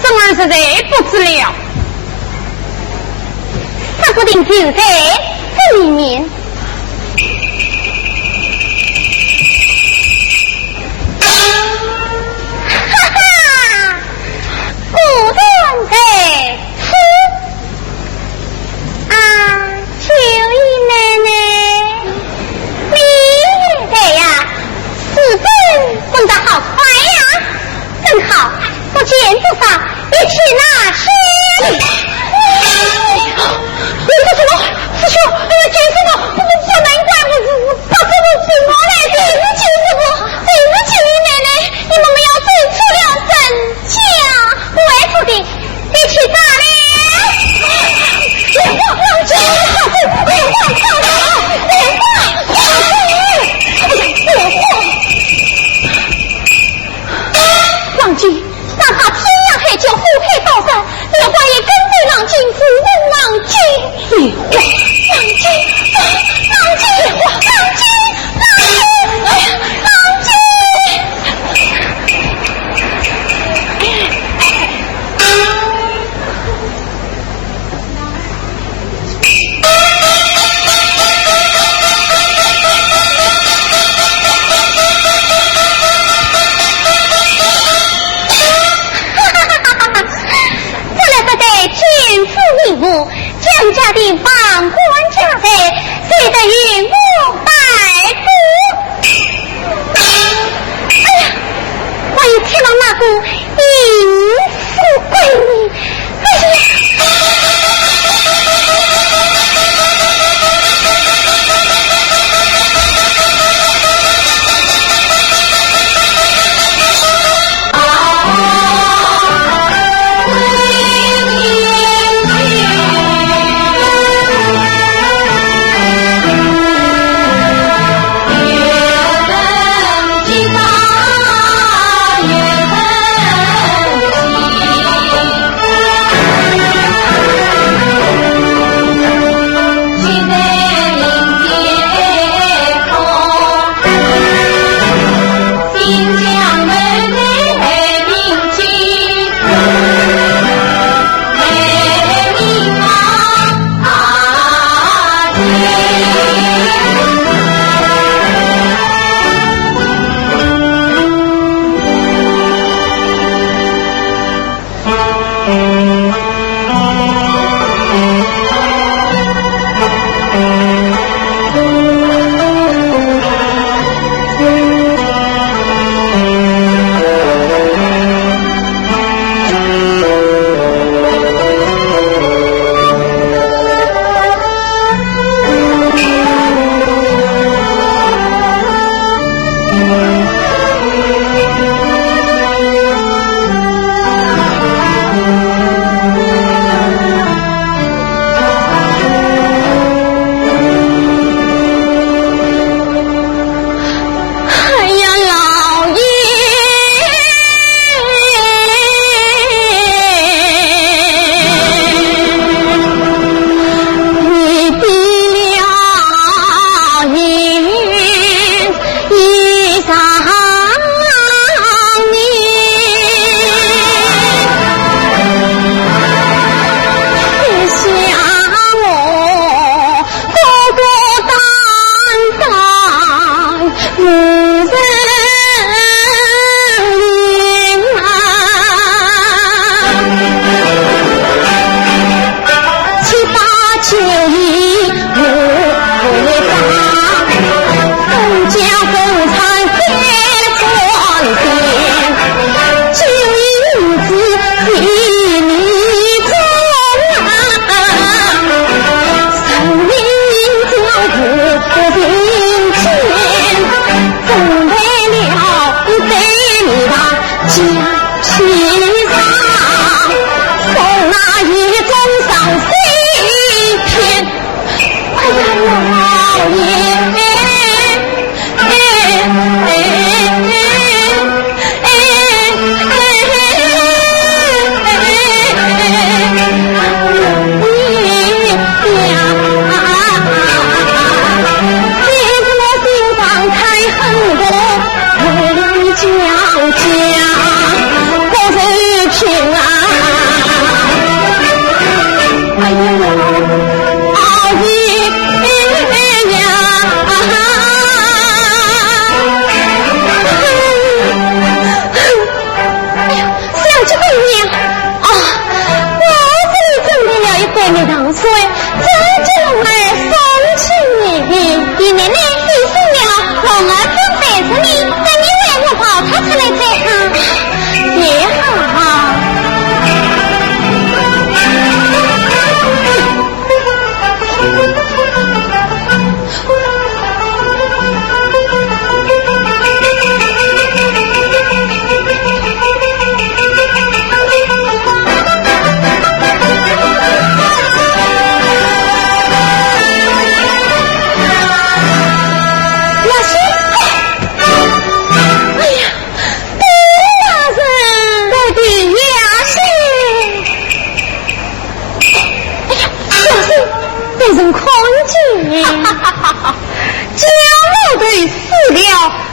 生儿实在不知了。说不定就在这里面。哈哈，古人在此啊，秋姨奶奶，你在呀，时针蹦得好快呀，正好我肩子上一起拿去。你这什么师兄？坚持的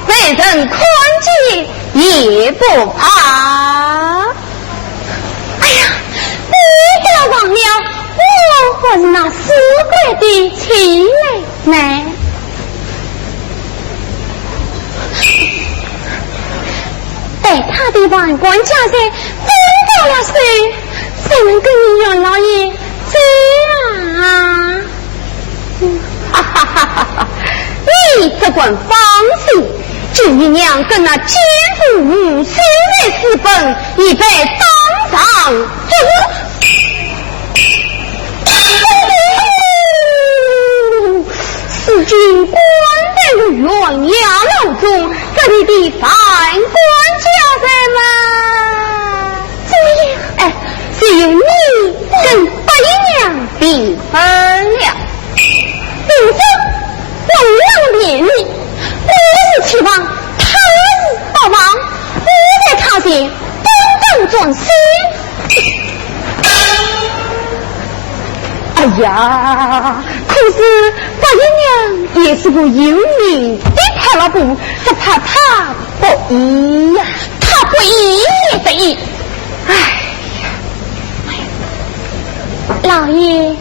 被人宽解也不怕。哎呀，你这忘了，我可是那四国的亲妹妹。在他的万官家在分到了谁，才能跟你袁老爷这啊？哈哈哈哈哈！你这管放心，祝姨娘跟那奸夫无心的私奔，已被当场四军关在了悬崖楼中，这里的犯官家人们，哎，只有你跟白娘平分了。如今我让连你，我是期望他日报王，我在他前公正转身。哎呀，可是白娘也是个有名的派老布，只怕他不依呀，他不依也得依。哎呀，老爷，你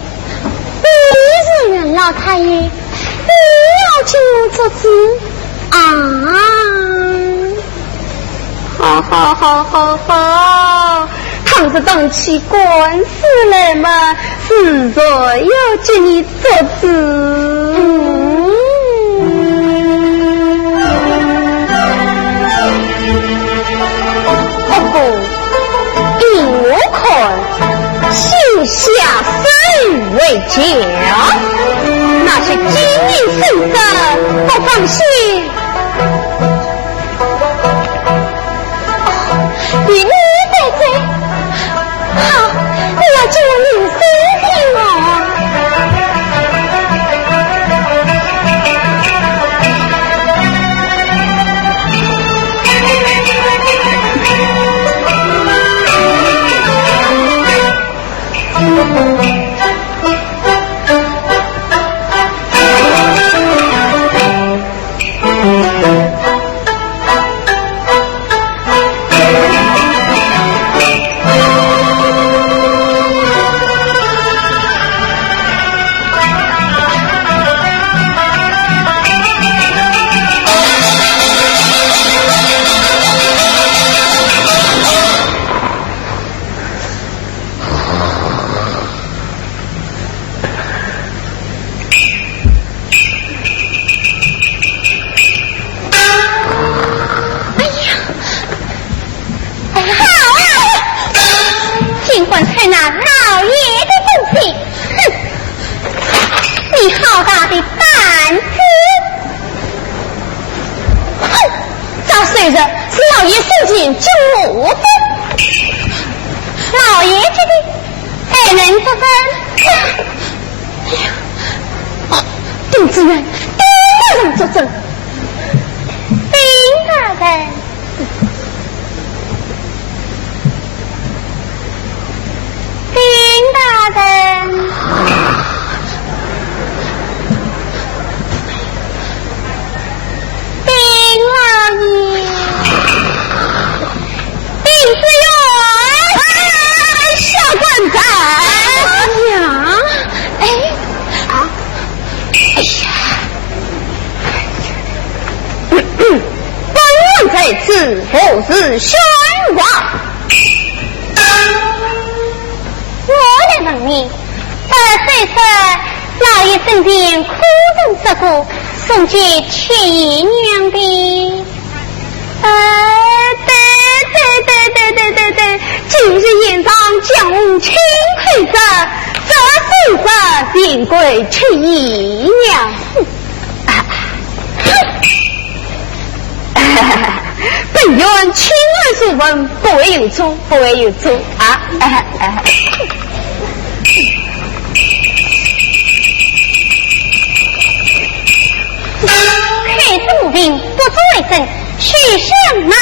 是袁老太爷，你要请我做主啊！好好好好好，倘是动起官司来嘛，自然要叫你做主。我看心下身为佳，那是金银圣德，不放心。你在这，好，你要叫我名声听我。不会有错啊！开子无病，不足为证，许上马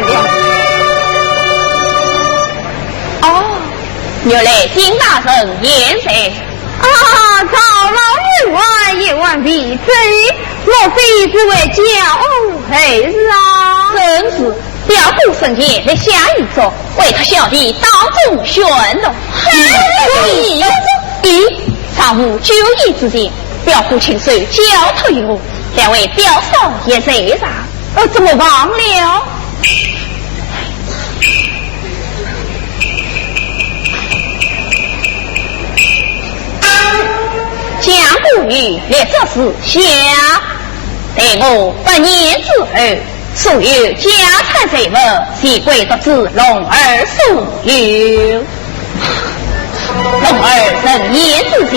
来了。哦，原来金大人言谁？啊，曹老员外也望必知，莫非是为骄傲还是啊？真是表姑圣爷在下一座，为他小弟当众宣动。咦，上午酒意之间，表姑亲手交头于我，两位表嫂也在上，怎么忘了？将不与列这事下，待我8年之后，所有家产财物，悉归得知龙儿所有。龙儿成年之间，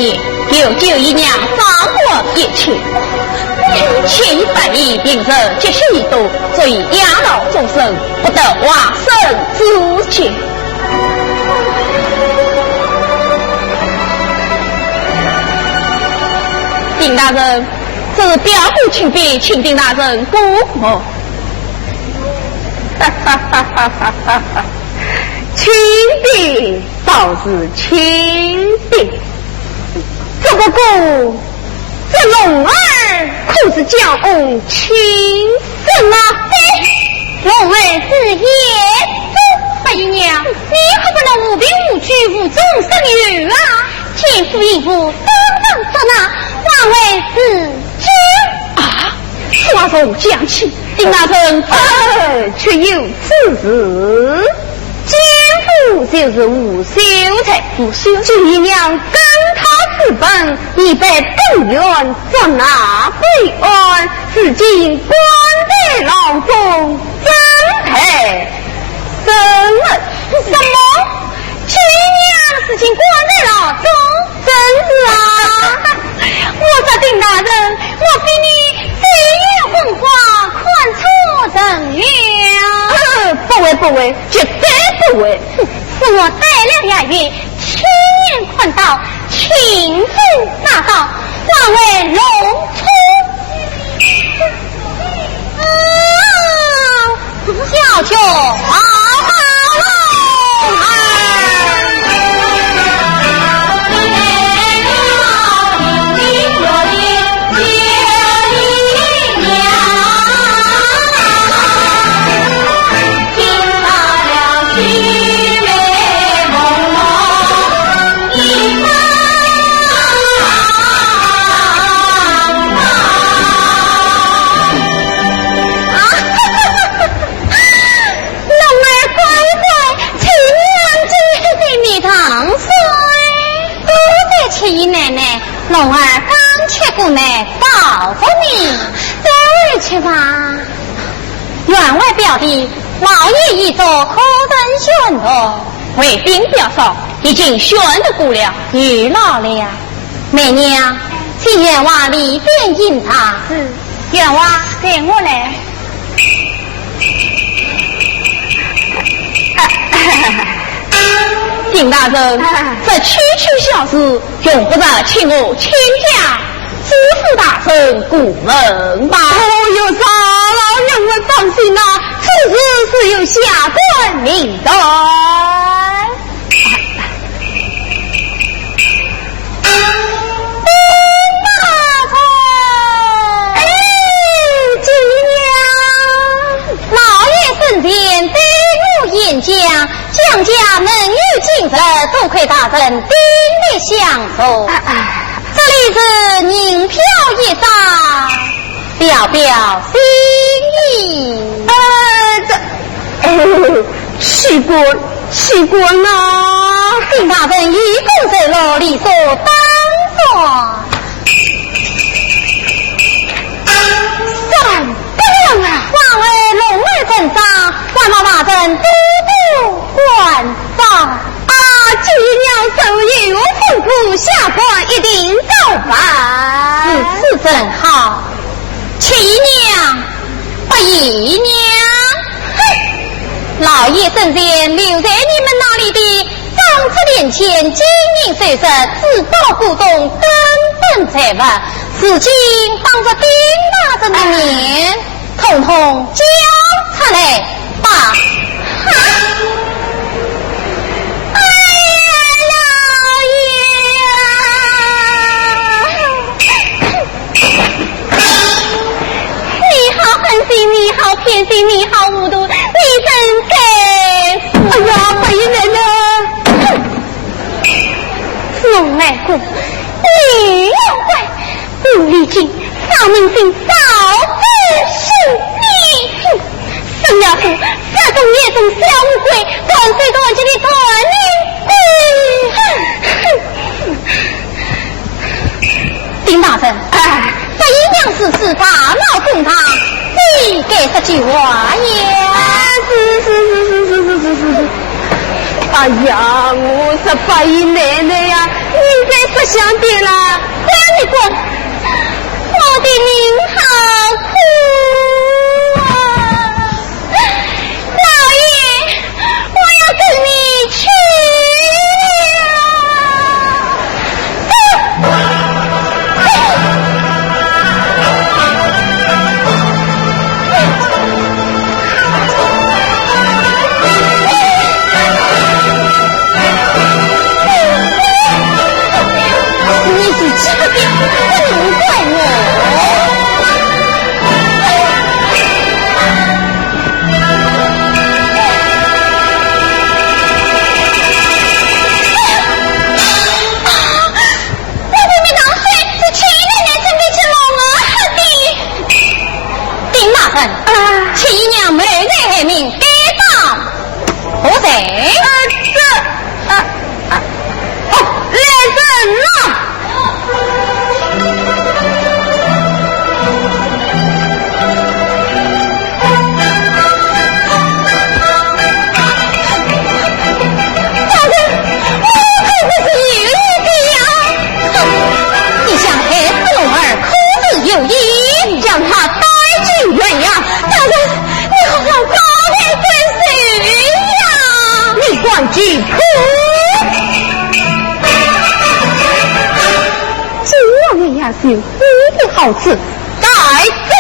有91娘放过一切，700亿病者积许多，所以养老终生，不得往生之前。丁大人，这是表姑请别，请丁大人过目。亲的倒是亲的，这不过这龙儿可是将翁亲生啊！龙儿是爷祖八姨娘，你可不能无凭无据无中生有啊！天父义父当当说那，枉为是君啊！话从讲起，丁大人却有此事。奸夫就是吴秀才，姨娘跟他私奔，已被本院捉拿归案，至今关在牢中，真配生人。什么？亲娘事情关在牢中？真是啊！我说丁大人，莫非你飞越昏花，看错人了？不为，绝对不为。是我带了雅月，亲眼看到亲自拿到，枉为龙出。小舅龙儿刚切过来报复你，再去吧。员外表弟老爷已做何人选的？为兵表嫂已经选得过了，遇老了。媚娘，请员外里边饮茶。是，员外给我来。丁大人，这区区小事，用不着请我亲家知府大人过问吧。有啥老员外放心啊，此事是由下官明白。将家门女今日多亏大人鼎力相助，这里是宁票一张，表表心意。奇怪啊！丁大人一共在牢理所当作。算不了啊！枉为龙儿镇上，万马大人都官方啊，今娘手有吩咐，下官一定照办。此事正好，七娘、八姨娘，老爷生前留在你们那里的长子年前精明虽实，自报不动，根本财物，如今当着丁大人的面，统统交出来吧。偏心你好糊涂，你真该死！哎呀，白姨奶奶，龙爱国，女妖怪，不离经，扫明星，扫子是你。孙了夫，这种野种小乌龟，断水断这里断你！丁大人，这姨娘是大闹公堂，你给这句话呀？是。哎呀，我这白姨奶奶呀，你该不想的啦！管你管，我的命好苦啊！老爷，我要跟你去七娘没人害命，该当何在？来人呐！大人，我可不是有意的呀！你想害死龙儿，可是有意，将他带进院呀！大人，你好好高抬贵手呀！你管几口？这王爷也是无不好吃，带走。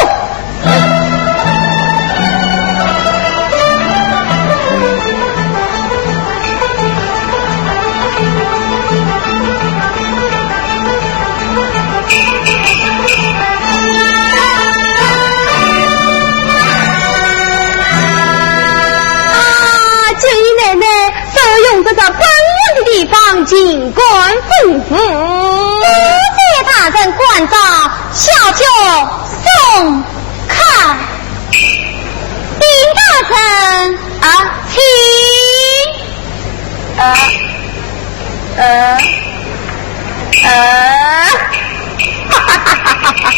地方尽管吩咐，谢大人关照，小酒送开。丁大人请。哈哈哈哈哈哈！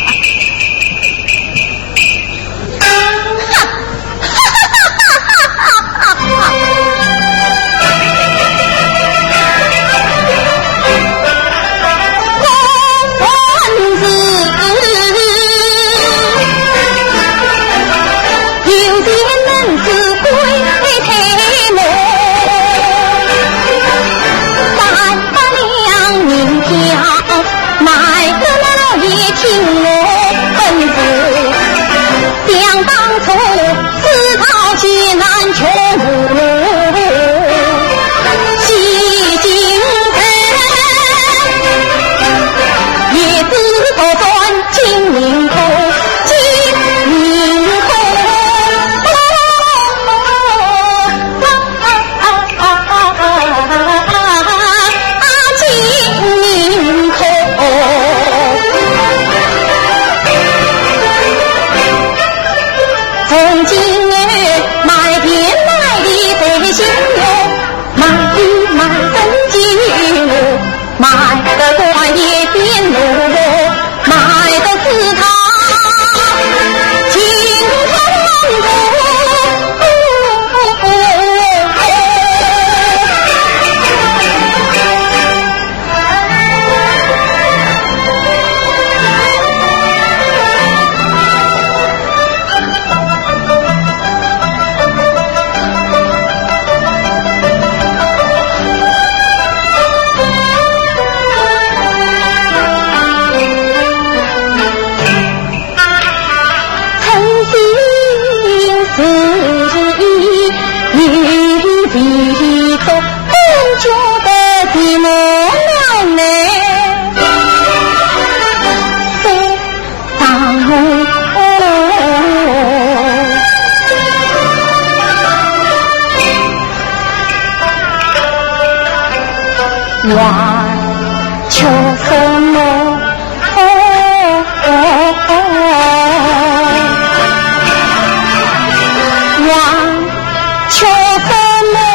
求什么？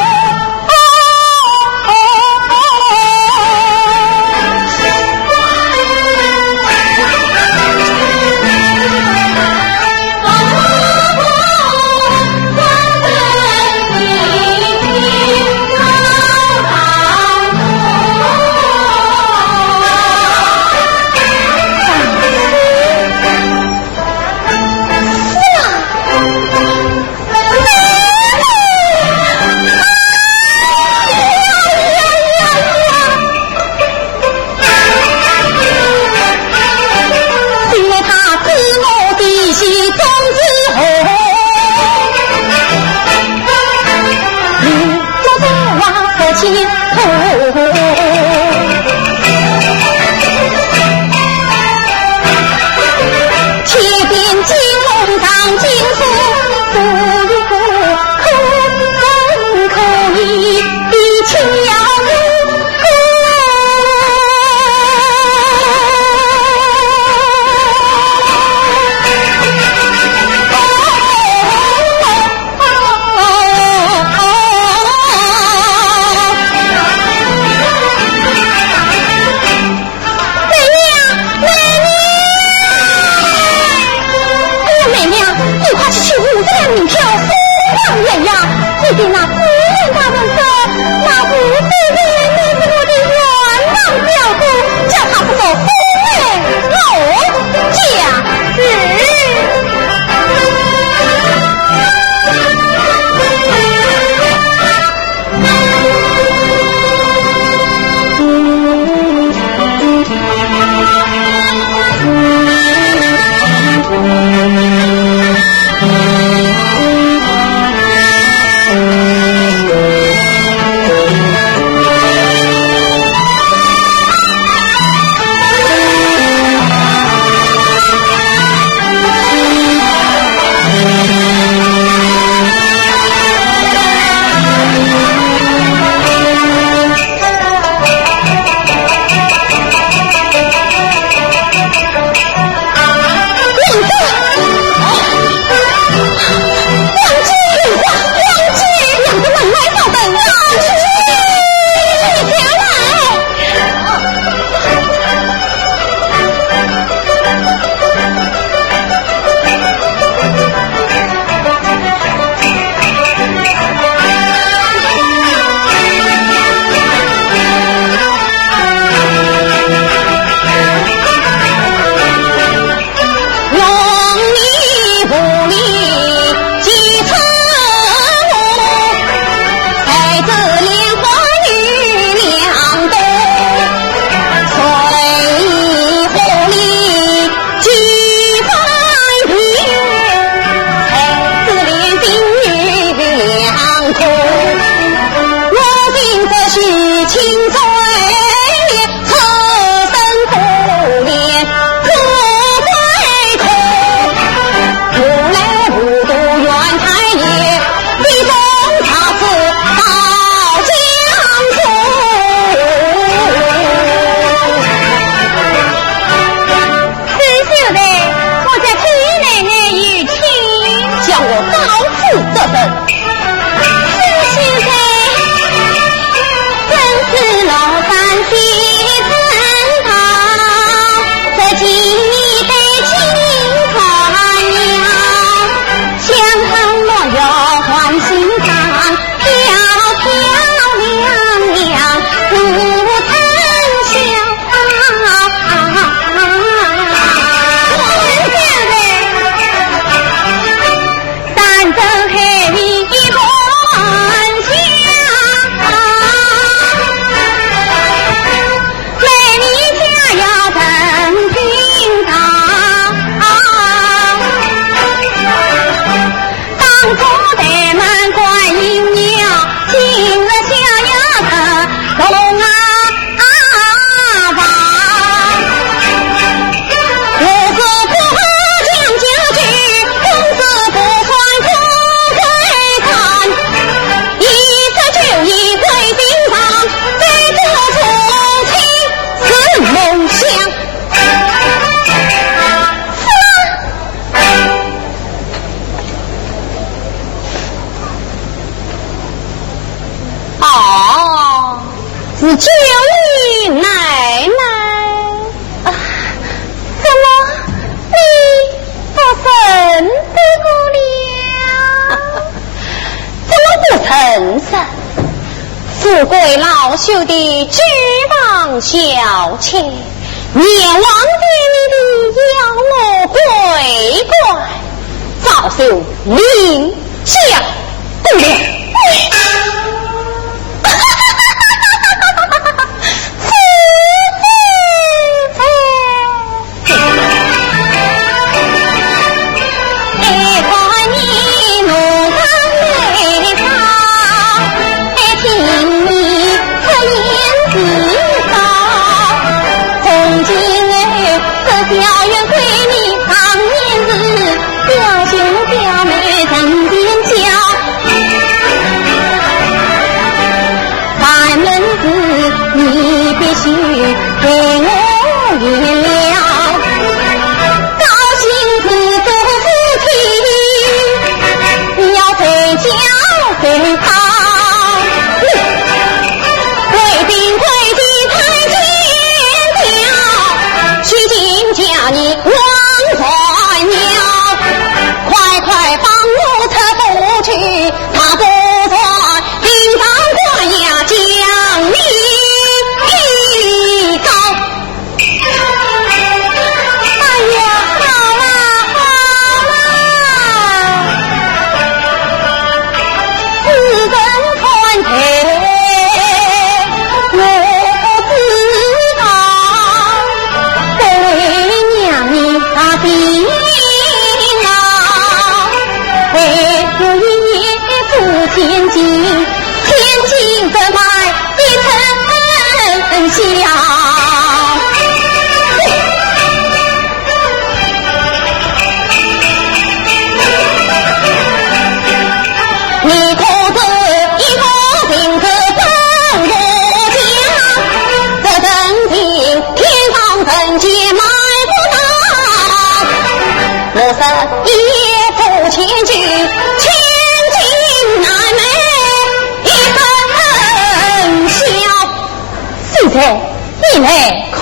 三针黑里一是救你奶奶。怎么你不认得我了？怎么不承认？富贵老朽的举棒小妾，灭亡爹你的妖魔鬼怪，早就领下不了。你来可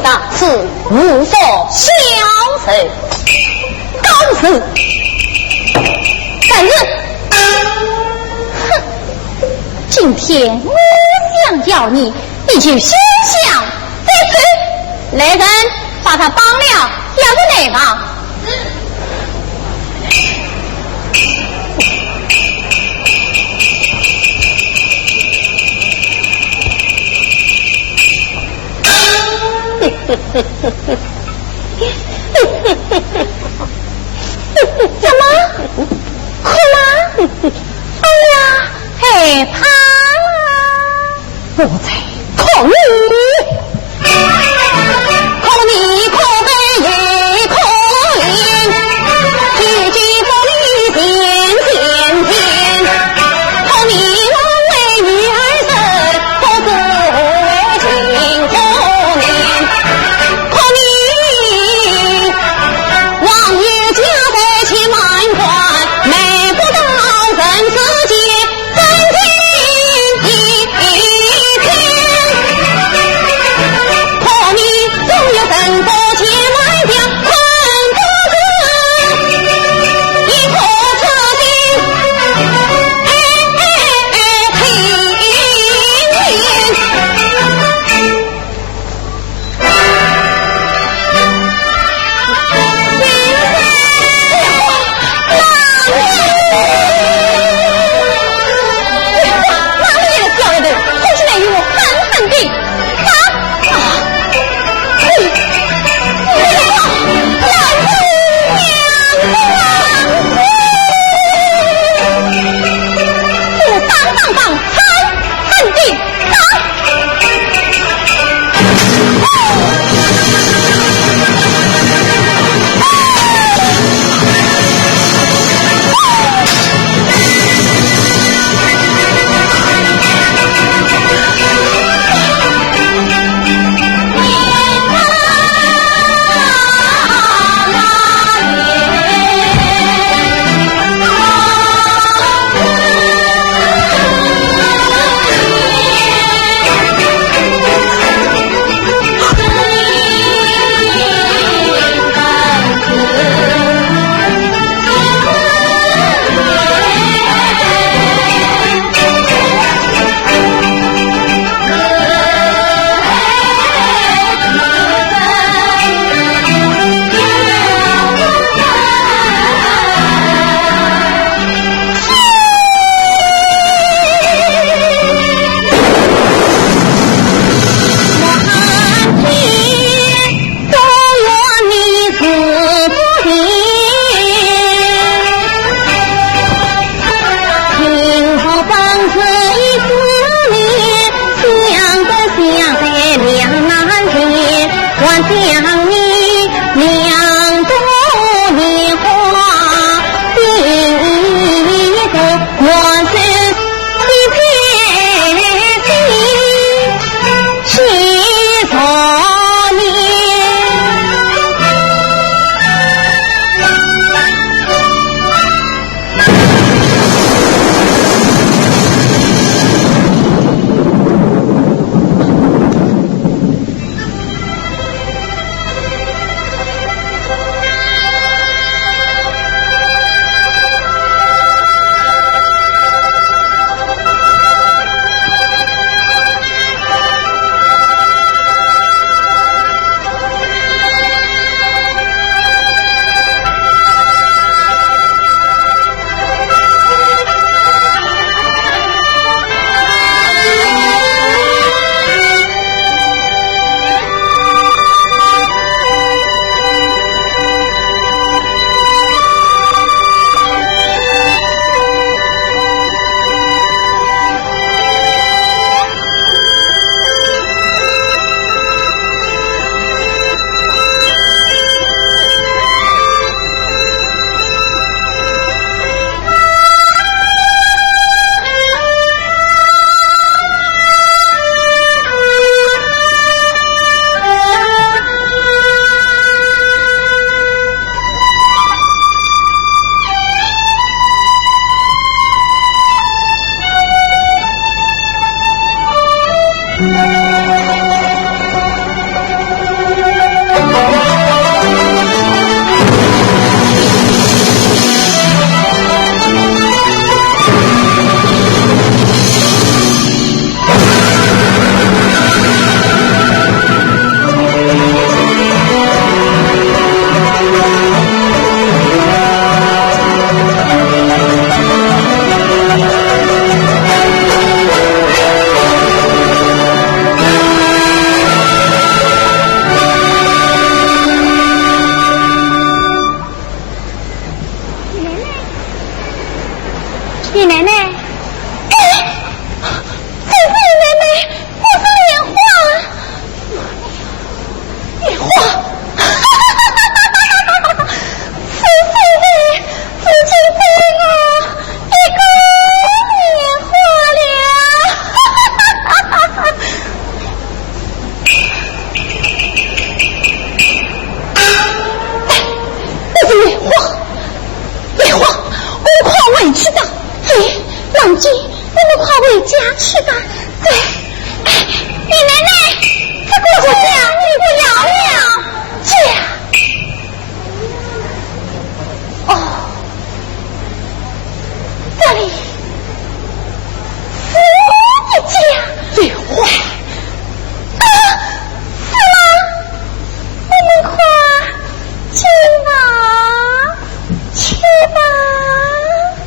大此无所消受，告辞。但是，哼，今天我想要你，你就休想再去。来人，把他绑了，押在内房。怎么哭了？不在可你，可你可悲也可怜，举举不离显显见，可你我为女儿生，可不为情可怜，可你王爷家在千万关，美不到人世间，真情一片。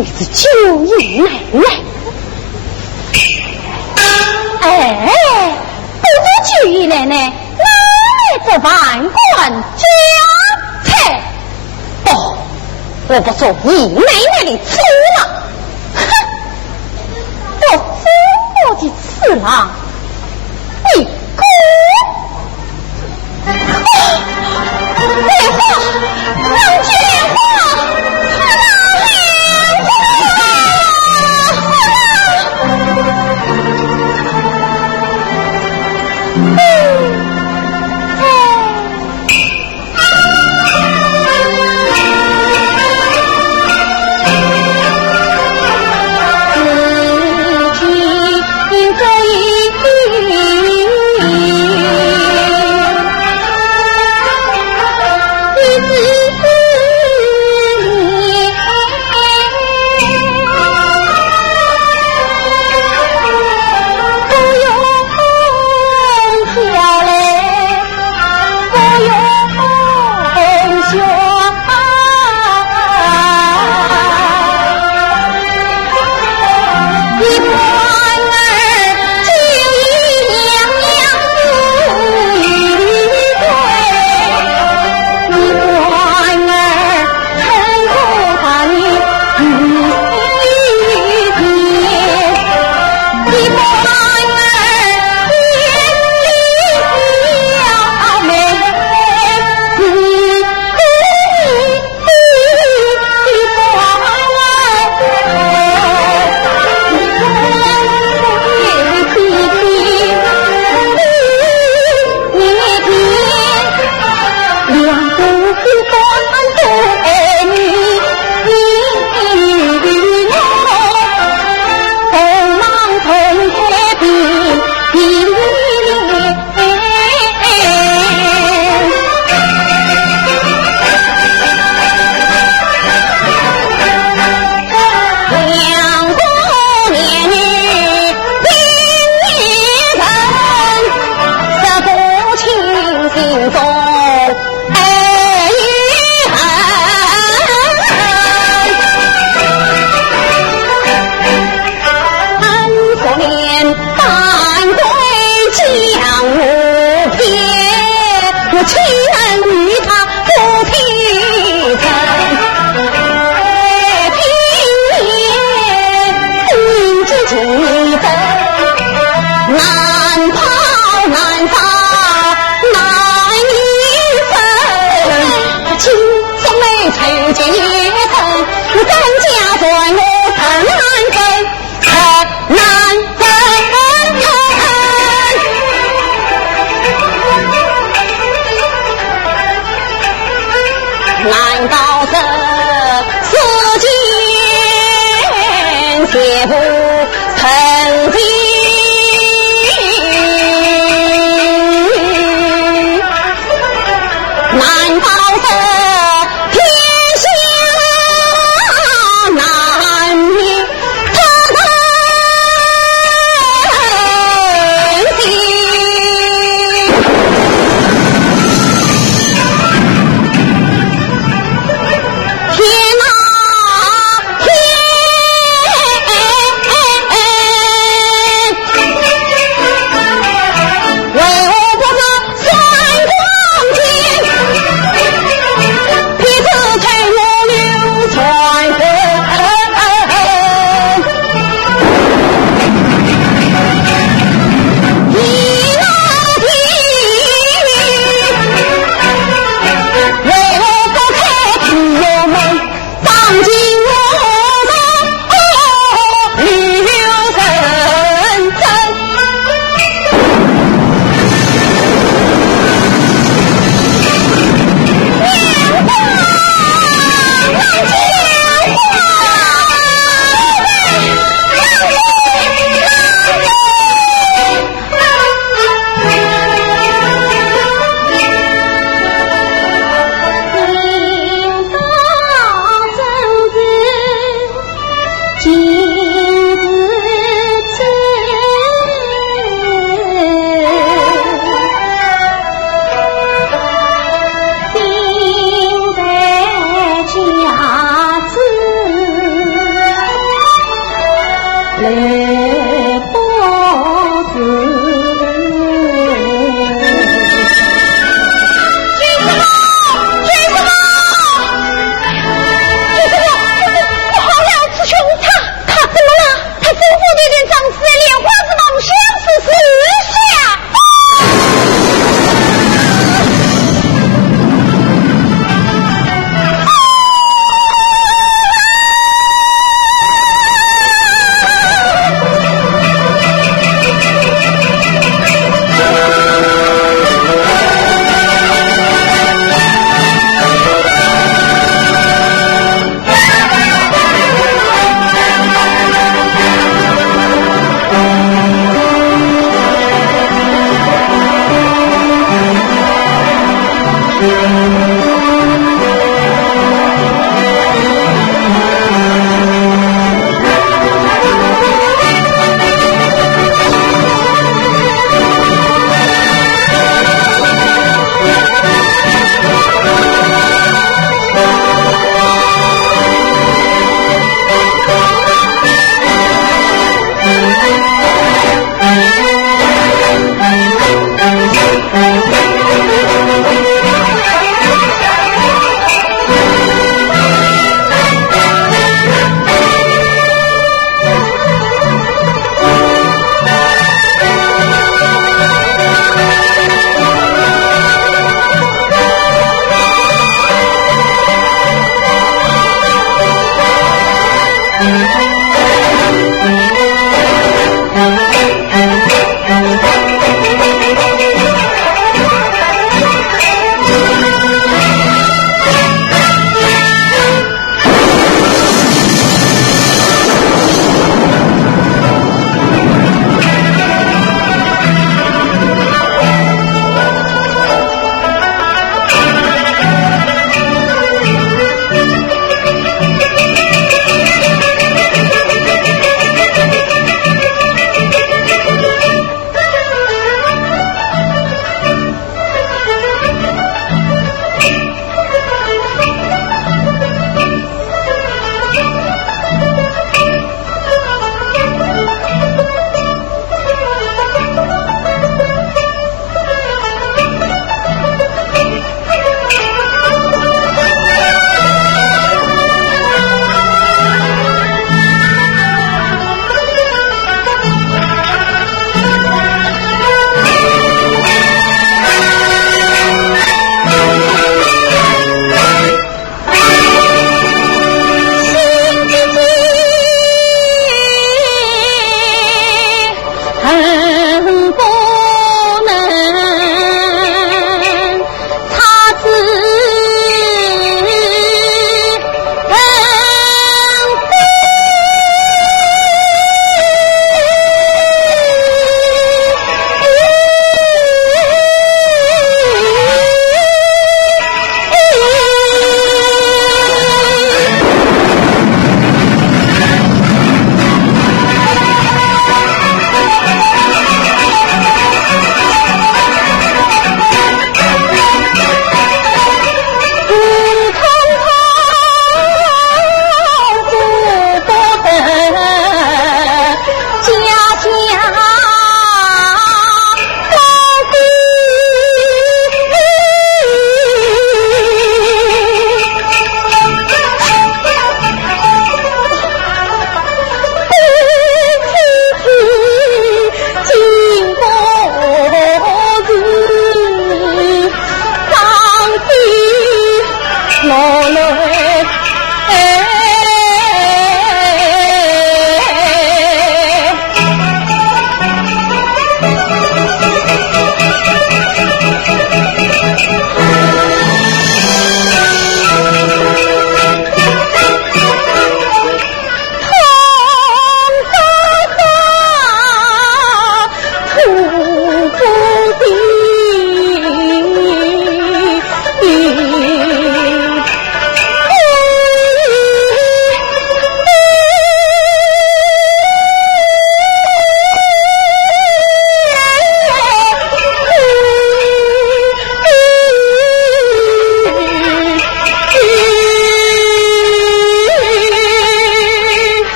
你是九爷奶奶。哎，不知九爷奶奶哪来这万贯家财？哦，我不做姨奶奶的次郎，哼！我做我的次郎，你滚！莲花，让莲花，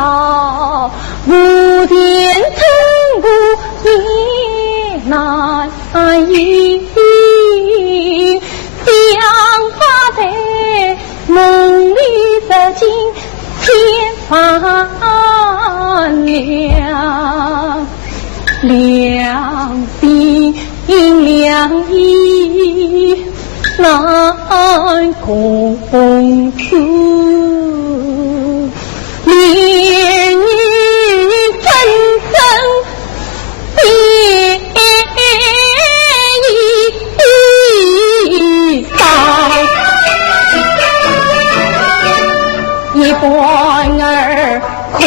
道，无天成故也难移。想法在梦里走进千帆凉，两鬓两意难共处，恋与真真别一道，一般儿苦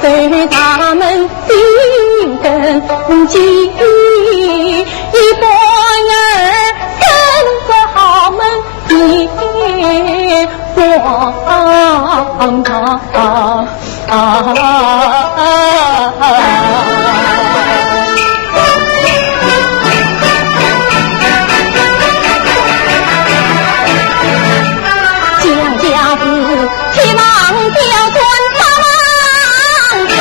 随他们心根基，一般儿跟着好门别忘他。江家子希望调转方程，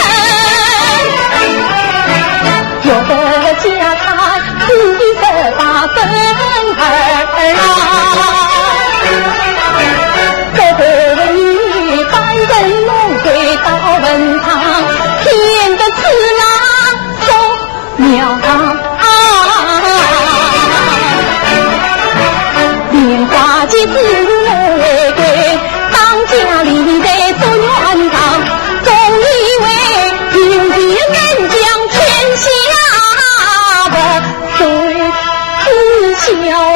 有的家财自己的把分儿这个女半人龙归到文堂，天的次郎走庙堂，莲花几次给当家里的做元堂，总以为有一人将天下的对自小啊，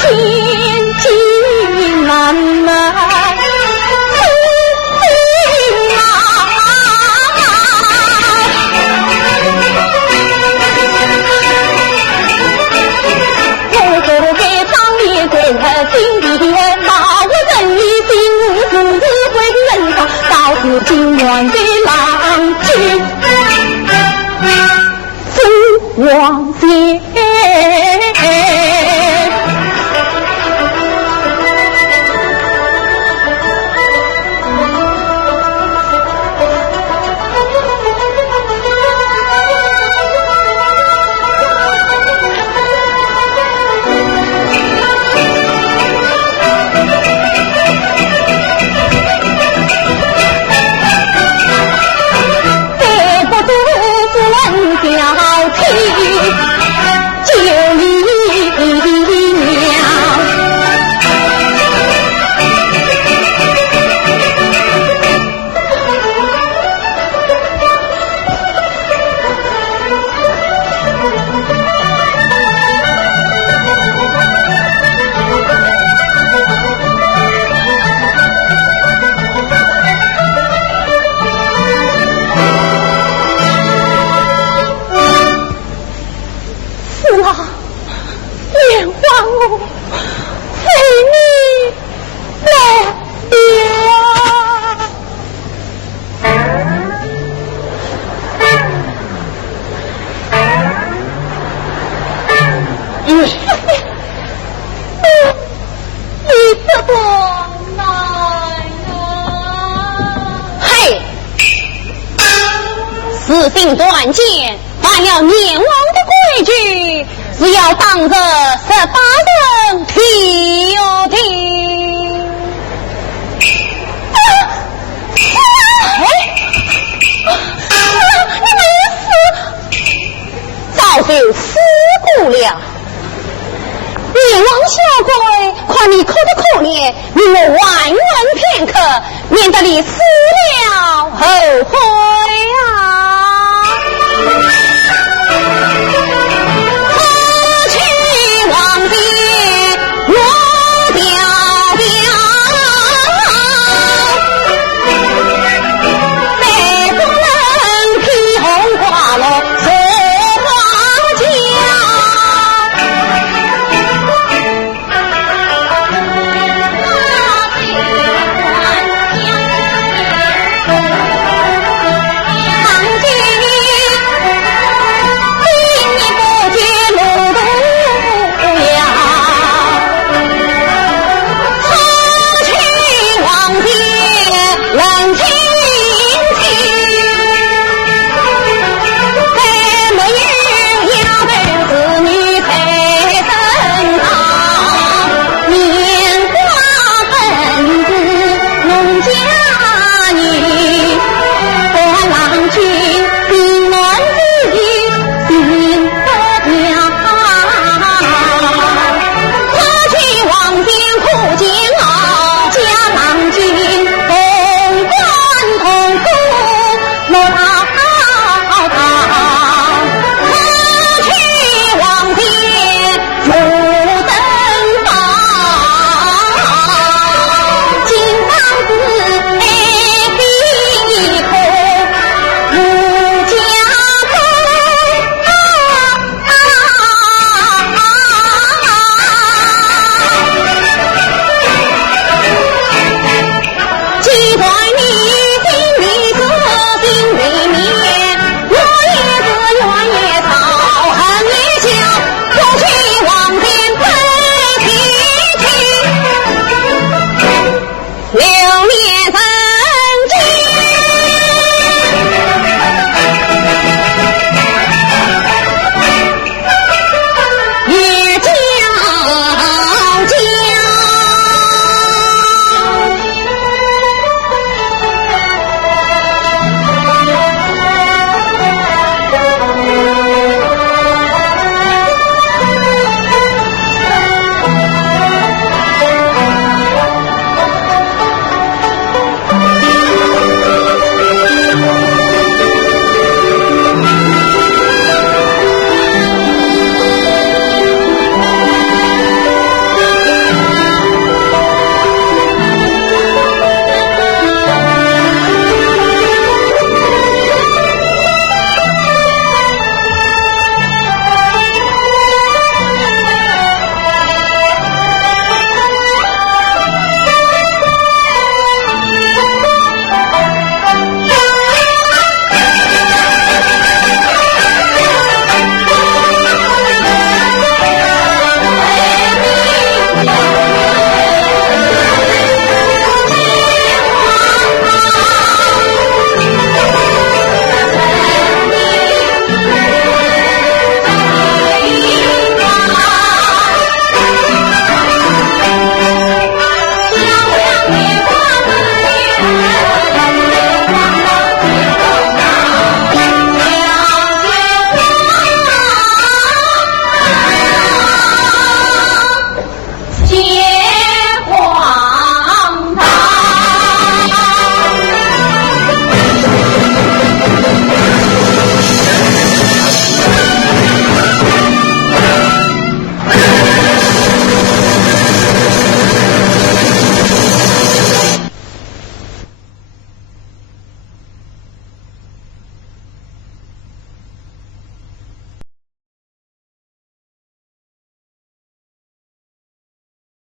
千金难买。今天把我人一心不理会人上，到处今晚的郎君父王爷。私定断剑，犯了念王的规矩，只要当着18人提哟提。你们早就死过了。念王小鬼，看你口的口烈，令我玩玩片刻，免得你死